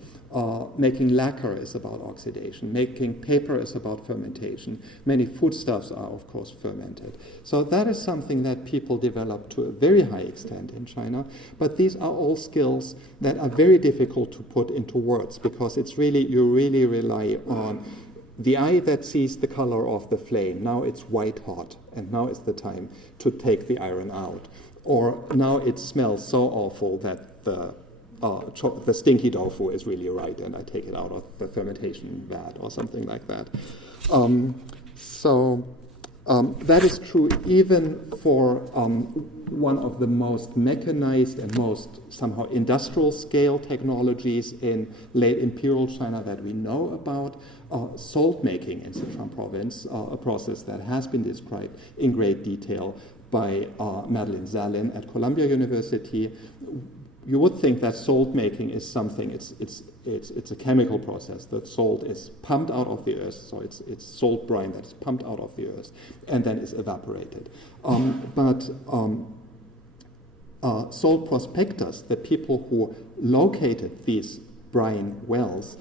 Making lacquer is about oxidation. Making paper is about fermentation. Many foodstuffs are, of course, fermented. So that is something that people develop to a very high extent in China. But these are all skills that are very difficult to put into words because you really rely on the eye that sees the color of the flame. Now it's white hot, and now is the time to take the iron out. Or now it smells so awful that the stinky tofu is really right, and I take it out of the fermentation vat or something like that. That is true even for one of the most mechanized and most somehow industrial scale technologies in late imperial China that we know about, salt making in Sichuan province, a process that has been described in great detail by Madeline Zalin at Columbia University. You would think that salt making is something, it's a chemical process, that salt is pumped out of the earth, so it's salt brine that is pumped out of the earth and then is evaporated. But salt prospectors, the people who located these brine wells,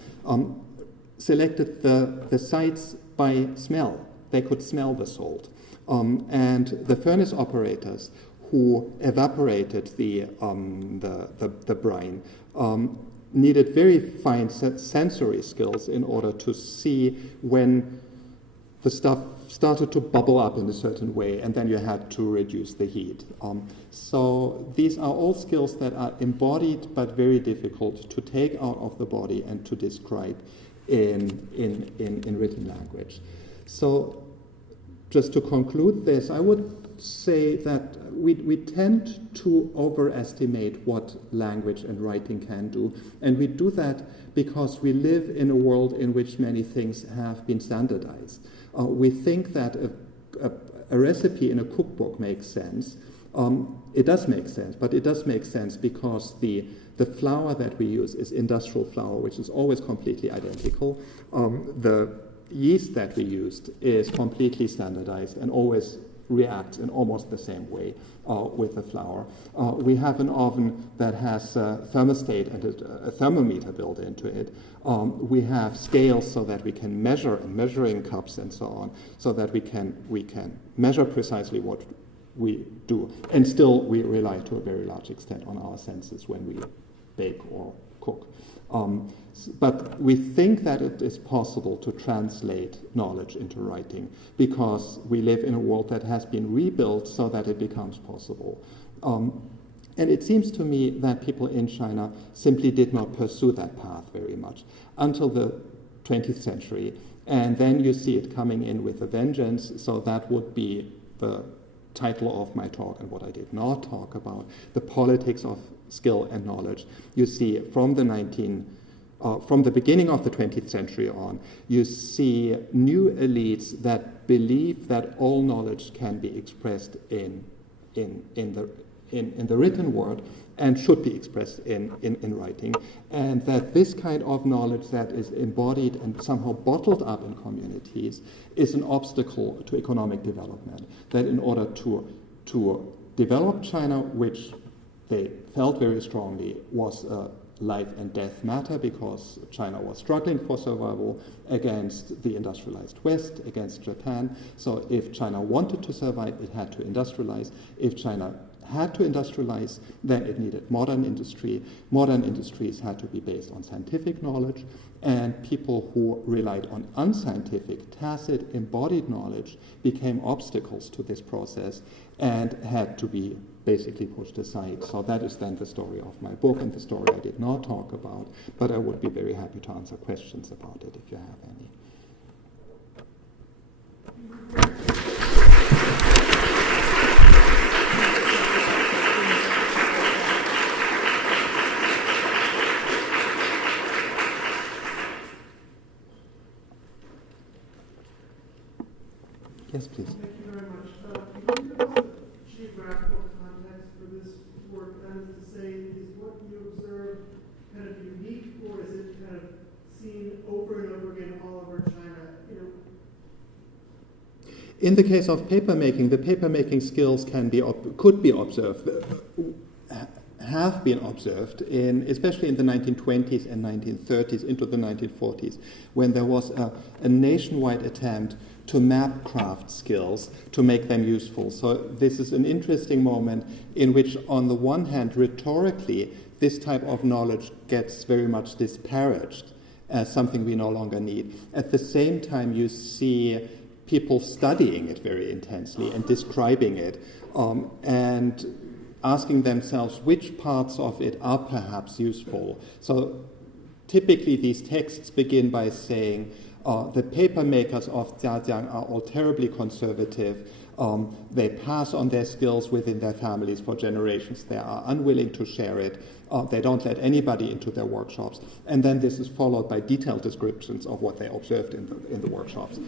selected the sites by smell. They could smell the salt. And the furnace operators who evaporated the brine needed very fine sensory skills in order to see when the stuff started to bubble up in a certain way, and then you had to reduce the heat. So these are all skills that are embodied but very difficult to take out of the body and to describe in written language. So just to conclude this, I would say that we tend to overestimate what language and writing can do, and we do that because we live in a world in which many things have been standardized. We think that a recipe in a cookbook makes sense. It does make sense, but it does make sense because the flour that we use is industrial flour, which is always completely identical. The yeast that we used is completely standardized and always reacts in almost the same way with the flour. We have an oven that has a thermostat and a thermometer built into it. We have scales so that we can measure, and measuring cups and so on, so that we can measure precisely what we do. And still we rely to a very large extent on our senses when we bake or cook. But we think that it is possible to translate knowledge into writing because we live in a world that has been rebuilt so that it becomes possible. And it seems to me that people in China simply did not pursue that path very much until the 20th century. And then you see it coming in with a vengeance, so that would be the title of my talk and what I did not talk about, the politics of skill and knowledge. You see from the beginning of the 20th century on, you see new elites that believe that all knowledge can be expressed in the written word and should be expressed in writing, and that this kind of knowledge that is embodied and somehow bottled up in communities is an obstacle to economic development. That in order to develop China, which they felt very strongly was a life and death matter because China was struggling for survival against the industrialized West, against Japan. So if China wanted to survive, it had to industrialize. If China had to industrialize, then it needed modern industry. Modern industries had to be based on scientific knowledge, and people who relied on unscientific, tacit, embodied knowledge became obstacles to this process and had to be basically pushed aside. So that is then the story of my book and the story I did not talk about, but I would be very happy to answer questions about it if you have any. Yes, please. Thank you very much. Can you give us a geographical context for this work? That is to say, is what you observe kind of unique, or is it kind of seen over and over again all over China? In the case of papermaking, the papermaking skills could be observed, have been observed, especially in the 1920s and 1930s into the 1940s, when there was a nationwide attempt to map craft skills to make them useful. So this is an interesting moment in which, on the one hand, rhetorically, this type of knowledge gets very much disparaged as something we no longer need. At the same time, you see people studying it very intensely and describing it and asking themselves which parts of it are perhaps useful. So typically these texts begin by saying, The paper makers of Jiajiang are all terribly conservative. They pass on their skills within their families for generations. They are unwilling to share it. They don't let anybody into their workshops. And then this is followed by detailed descriptions of what they observed in the workshops.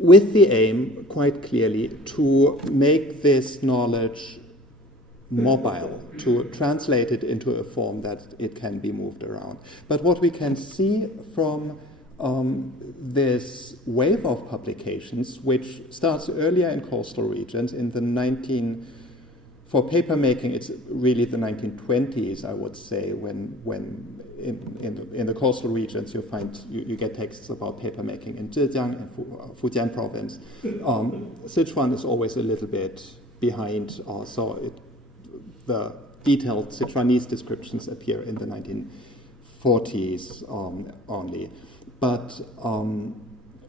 With the aim, quite clearly, to make this knowledge mobile, to translate it into a form that it can be moved around. But what we can see from this wave of publications, which starts earlier in coastal regions, for papermaking, it's really the 1920s, I would say, when in the coastal regions you get texts about papermaking in Zhejiang and Fujian province. Sichuan is always a little bit behind, the detailed Sichuanese descriptions appear in the 1940s only. But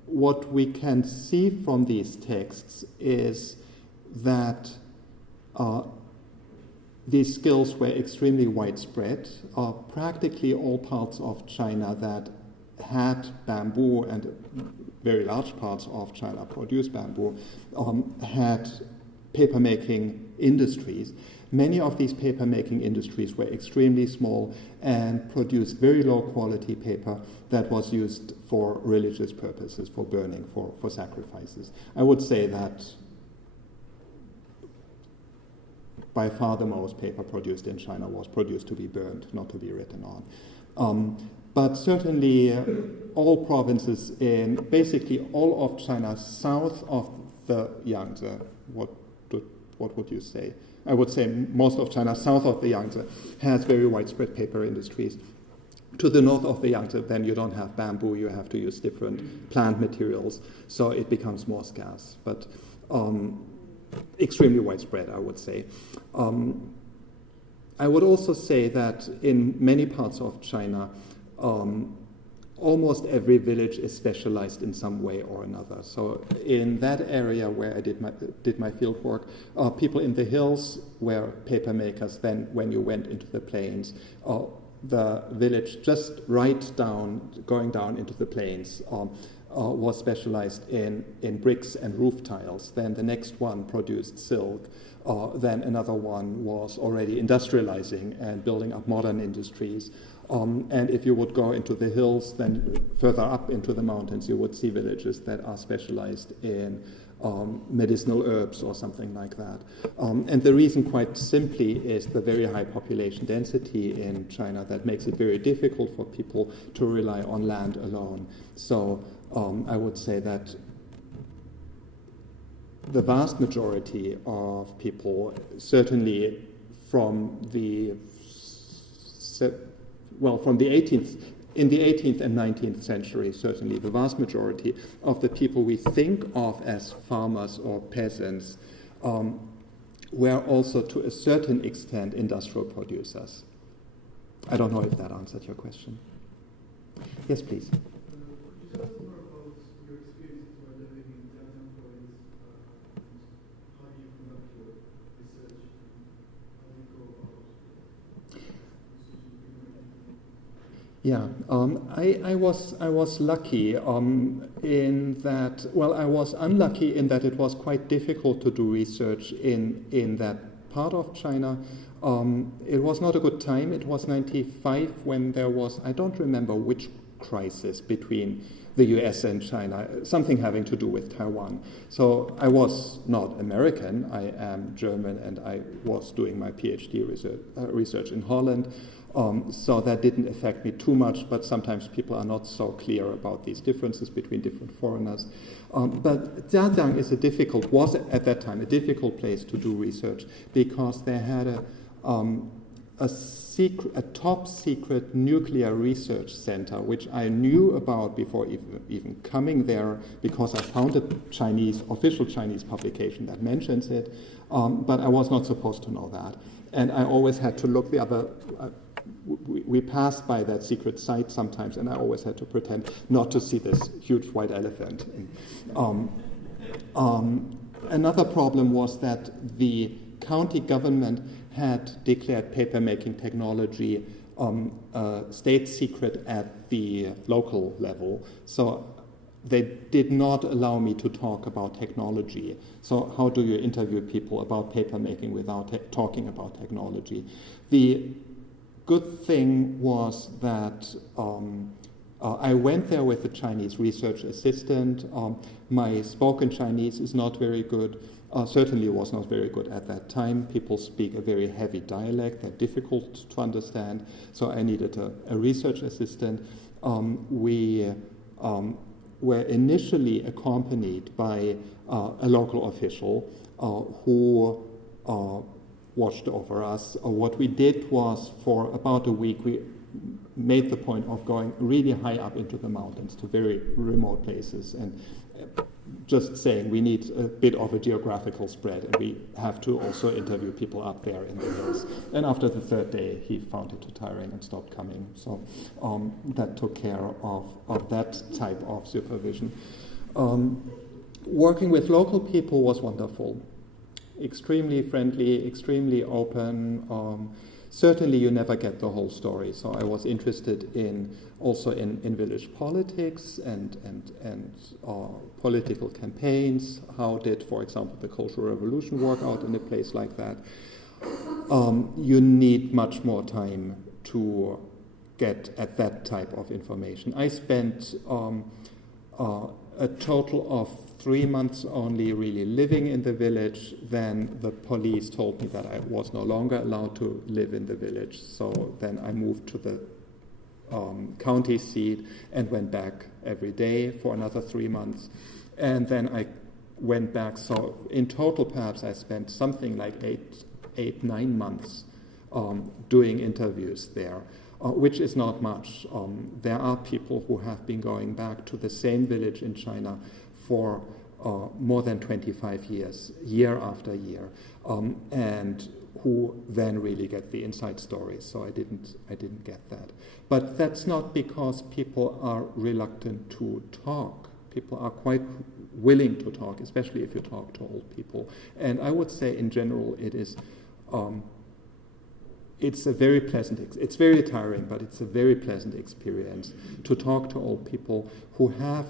what we can see from these texts is that these skills were extremely widespread. Practically all parts of China that had bamboo, and very large parts of China produced bamboo, had papermaking industries. Many of these papermaking industries were extremely small and produced very low quality paper that was used for religious purposes, for burning, for sacrifices. I would say that by far the most paper produced in China was produced to be burned, not to be written on. But certainly all provinces in basically all of China south of the Yangtze, what would you say? I would say most of China south of the Yangtze has very widespread paper industries. To the north of the Yangtze, then you don't have bamboo, you have to use different plant materials, so it becomes more scarce, but extremely widespread, I would say. I would also say that in many parts of China, almost every village is specialized in some way or another. So in that area where I did my field work, people in the hills were paper makers. Then when you went into the plains, the village just going down into the plains was specialized in bricks and roof tiles. Then the next one produced silk. Then another one was already industrializing and building up modern industries. And if you would go into the hills, then further up into the mountains, you would see villages that are specialized in medicinal herbs or something like that. And the reason, quite simply, is the very high population density in China that makes it very difficult for people to rely on land alone. So I would say that the vast majority of people, certainly from the 18th and 19th century, certainly the vast majority of the people we think of as farmers or peasants were also to a certain extent industrial producers. I don't know if that answered your question. Yes, please. Could you tell us more about your experiences while living in Jiajiang province? How do you conduct your research? How do you go about Yeah, I was lucky in that. Well, I was unlucky in that it was quite difficult to do research in that part of China. It was not a good time. It was 95 when there was, I don't remember which crisis between the US and China, something having to do with Taiwan. So I was not American. I am German, and I was doing my PhD research in Holland. So that didn't affect me too much, but sometimes people are not so clear about these differences between different foreigners. But Jiajiang was at that time a difficult place to do research because they had a top secret nuclear research center, which I knew about before even coming there because I found a official Chinese publication that mentions it, but I was not supposed to know that. And I always had to look the other. We passed by that secret site sometimes, and I always had to pretend not to see this huge white elephant. Another problem was that the county government had declared papermaking technology state secret at the local level. So they did not allow me to talk about technology. So how do you interview people about papermaking without talking about technology? The good thing was that I went there with a Chinese research assistant. My spoken Chinese is not very good, certainly was not very good at that time. People speak a very heavy dialect, they're difficult to understand, so I needed a research assistant. We were initially accompanied by a local official who watched over us. What we did was, for about a week, we made the point of going really high up into the mountains to very remote places and just saying we need a bit of a geographical spread and we have to also interview people up there in the hills. And after the third day, he found it too tiring and stopped coming. So that took care of that type of supervision. Working with local people was wonderful. Extremely friendly, extremely open. Certainly you never get the whole story, so I was interested also in village politics and political campaigns. How did, for example, the Cultural Revolution work out in a place like that? You need much more time to get at that type of information. I spent a total of 3 months only really living in the village. Then the police told me that I was no longer allowed to live in the village. So then I moved to the county seat and went back every day for another 3 months. And then I went back. So in total, perhaps I spent something like 9 months doing interviews there. Which is not much. There are people who have been going back to the same village in China for more than 25 years, year after year, and who then really get the inside stories. So I didn't get that. But that's not because people are reluctant to talk. People are quite willing to talk, especially if you talk to old people. And I would say in general it is. It's a very pleasant, it's very tiring, but it's a very pleasant experience to talk to old people who have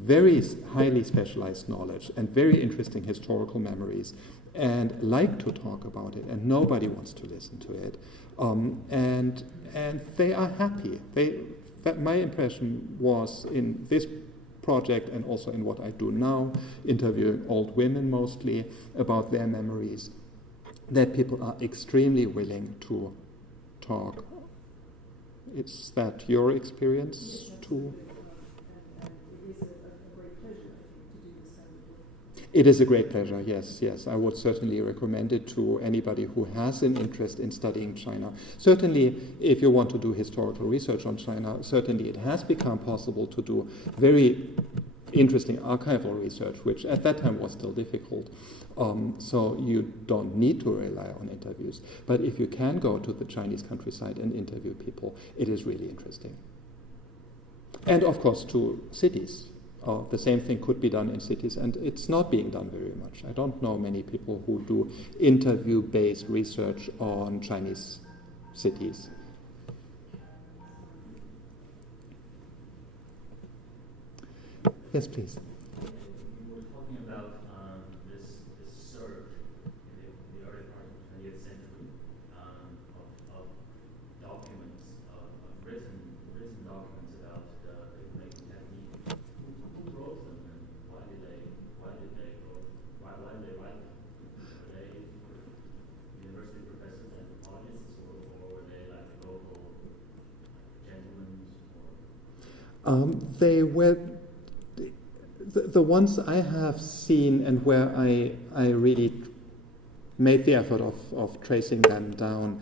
very highly specialized knowledge and very interesting historical memories and like to talk about it, and nobody wants to listen to it. And they are happy. My impression was in this project and also in what I do now, interviewing old women mostly about their memories, that people are extremely willing to talk. Is that your experience too? It is a great pleasure, yes. I would certainly recommend it to anybody who has an interest in studying China. Certainly, if you want to do historical research on China, certainly it has become possible to do very interesting archival research, which at that time was still difficult. So you don't need to rely on interviews. But if you can go to the Chinese countryside and interview people, it is really interesting. And of course to cities. The same thing could be done in cities, and it's not being done very much. I don't know many people who do interview-based research on Chinese cities. Yes, please. You were talking about this surge in the early part of the 20th century of documents, of written documents about the papermaking technique. Who wrote them, and why did they write them? Were they university professors and anthropologists, or were they like local gentlemen? They were. The ones I have seen and where I really made the effort of tracing them down,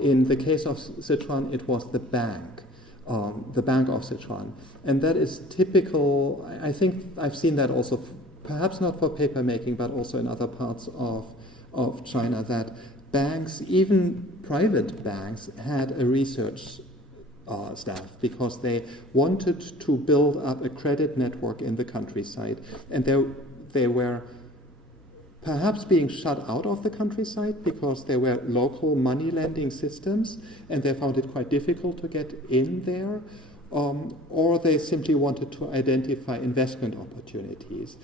in the case of Sichuan, it was the Bank of Sichuan. And that is typical. I think I've seen that also, perhaps not for papermaking, but also in other parts of China, that banks, even private banks, had a research staff because they wanted to build up a credit network in the countryside, and they were perhaps being shut out of the countryside because there were local money lending systems and they found it quite difficult to get in there, or they simply wanted to identify investment opportunities.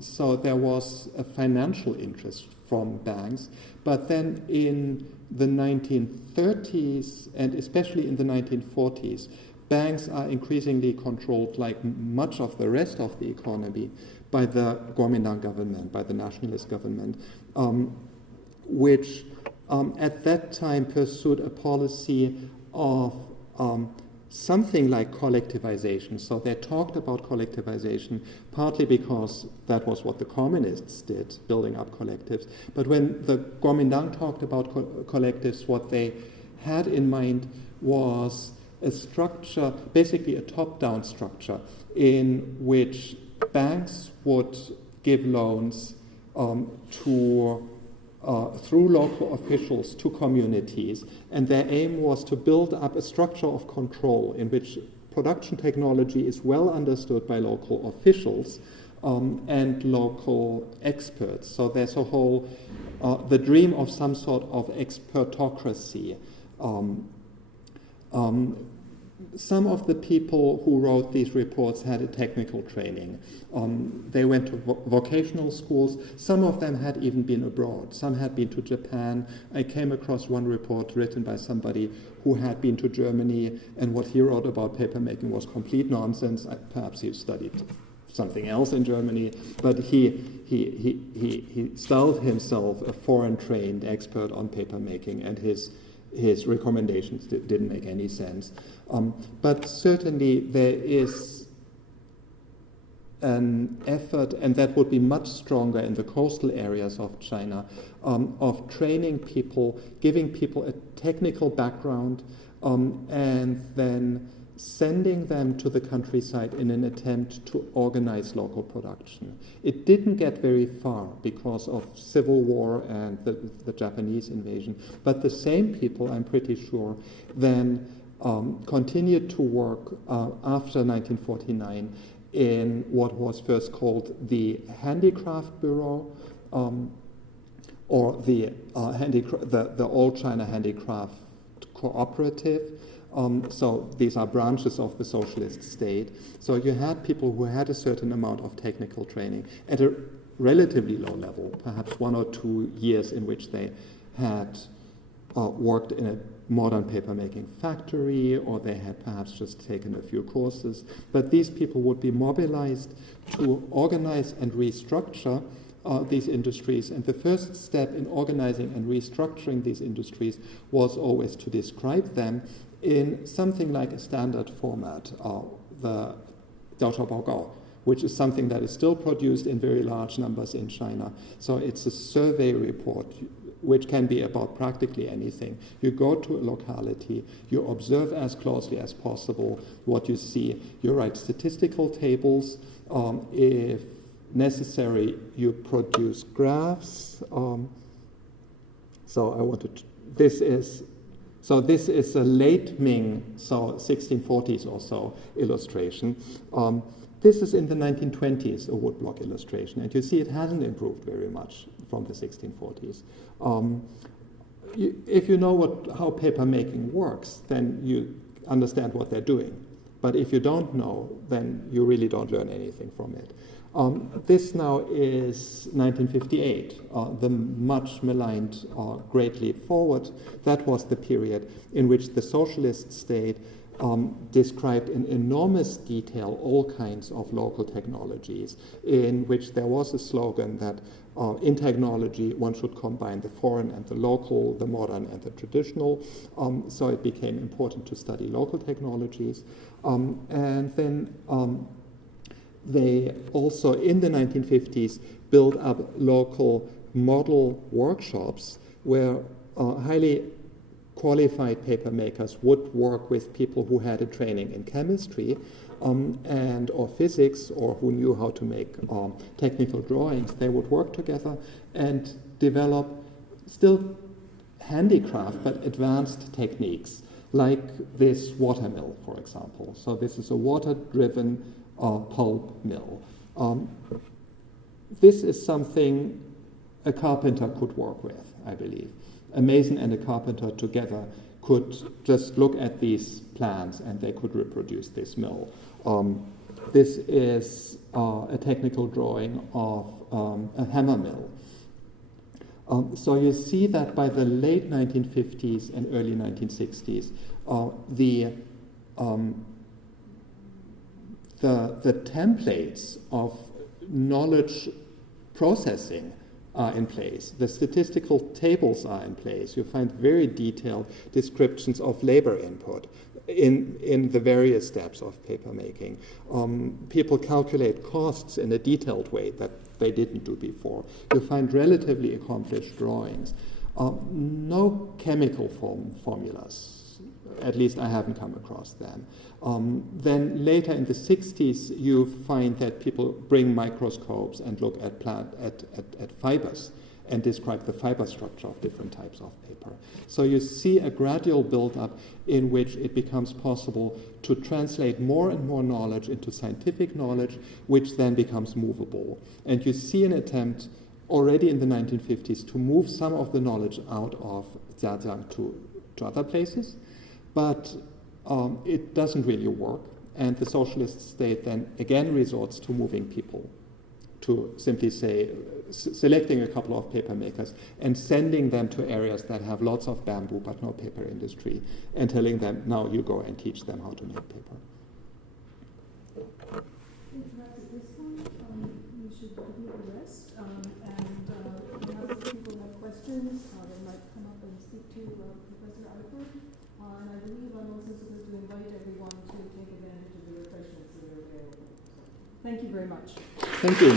So there was a financial interest from banks, but then in the 1930s and especially in the 1940s, banks are increasingly controlled, like much of the rest of the economy, by the Kuomintang government, by the nationalist government, which at that time pursued a policy of something like collectivization. So they talked about collectivization partly because that was what the communists did, building up collectives. But when the Kuomintang talked about collectives, what they had in mind was a structure, basically a top-down structure, in which banks would give loans through local officials to communities, and their aim was to build up a structure of control in which production technology is well understood by local officials and local experts. So there's a whole, the dream of some sort of expertocracy. Some of the people who wrote these reports had a technical training. They went to vocational schools. Some of them had even been abroad. Some had been to Japan. I came across one report written by somebody who had been to Germany, and what he wrote about papermaking was complete nonsense. Perhaps he studied something else in Germany, but he styled himself a foreign-trained expert on papermaking, and his recommendations didn't make any sense. But certainly there is an effort, and that would be much stronger in the coastal areas of China, of training people, giving people a technical background, and then sending them to the countryside in an attempt to organize local production. It didn't get very far because of civil war and the Japanese invasion, but the same people, I'm pretty sure, then continued to work after 1949 in what was first called the Handicraft Bureau, or the All China Handicraft Cooperative. So these are branches of the socialist state. So you had people who had a certain amount of technical training at a relatively low level, perhaps 1 or 2 years in which they had worked in a modern papermaking factory, or they had perhaps just taken a few courses. But these people would be mobilized to organize and restructure these industries. And the first step in organizing and restructuring these industries was always to describe them in something like a standard format, the Jiaoshaobaogao, which is something that is still produced in very large numbers in China. So it's a survey report, which can be about practically anything. You go to a locality, you observe as closely as possible what you see. You write statistical tables. If necessary, you produce graphs. This is a late Ming, so 1640s or so illustration. This is in the 1920s, a woodblock illustration, and you see it hasn't improved very much from the 1640s. If you know how papermaking works, then you understand what they're doing. But if you don't know, then you really don't learn anything from it. This now is 1958, the much maligned Great Leap Forward. That was the period in which the socialist state described in enormous detail all kinds of local technologies, in which there was a slogan that in technology one should combine the foreign and the local, the modern and the traditional. So it became important to study local technologies. And then they also, in the 1950s, built up local model workshops where highly qualified paper makers would work with people who had a training in chemistry or physics, or who knew how to make technical drawings. They would work together and develop still handicraft, but advanced techniques, like this water mill, for example. So this is a water-driven pulp mill. This is something a carpenter could work with, I believe. A mason and a carpenter together could just look at these plans and they could reproduce this mill. This is a technical drawing of a hammer mill. So you see that by the late 1950s and early 1960s, the templates of knowledge processing are in place. The statistical tables are in place. You find very detailed descriptions of labor input in the various steps of papermaking. People calculate costs in a detailed way that they didn't do before. You find relatively accomplished drawings. No chemical formulas, at least I haven't come across them. Then later in the 60s, you find that people bring microscopes and look at fibers and describe the fiber structure of different types of paper. So you see a gradual build-up in which it becomes possible to translate more and more knowledge into scientific knowledge, which then becomes movable. And you see an attempt already in the 1950s to move some of the knowledge out of Zhejiang to other places, but it doesn't really work. And the socialist state then again resorts to moving people, to simply say, selecting a couple of paper makers and sending them to areas that have lots of bamboo but no paper industry, and telling them, now you go and teach them how to make paper. Perhaps at this point, we should do the rest, and perhaps if people have questions, they might come up and speak to Professor Eifert. And I believe I'm also supposed to invite everyone to take advantage of the refreshments that are available. Thank you very much. Thank you.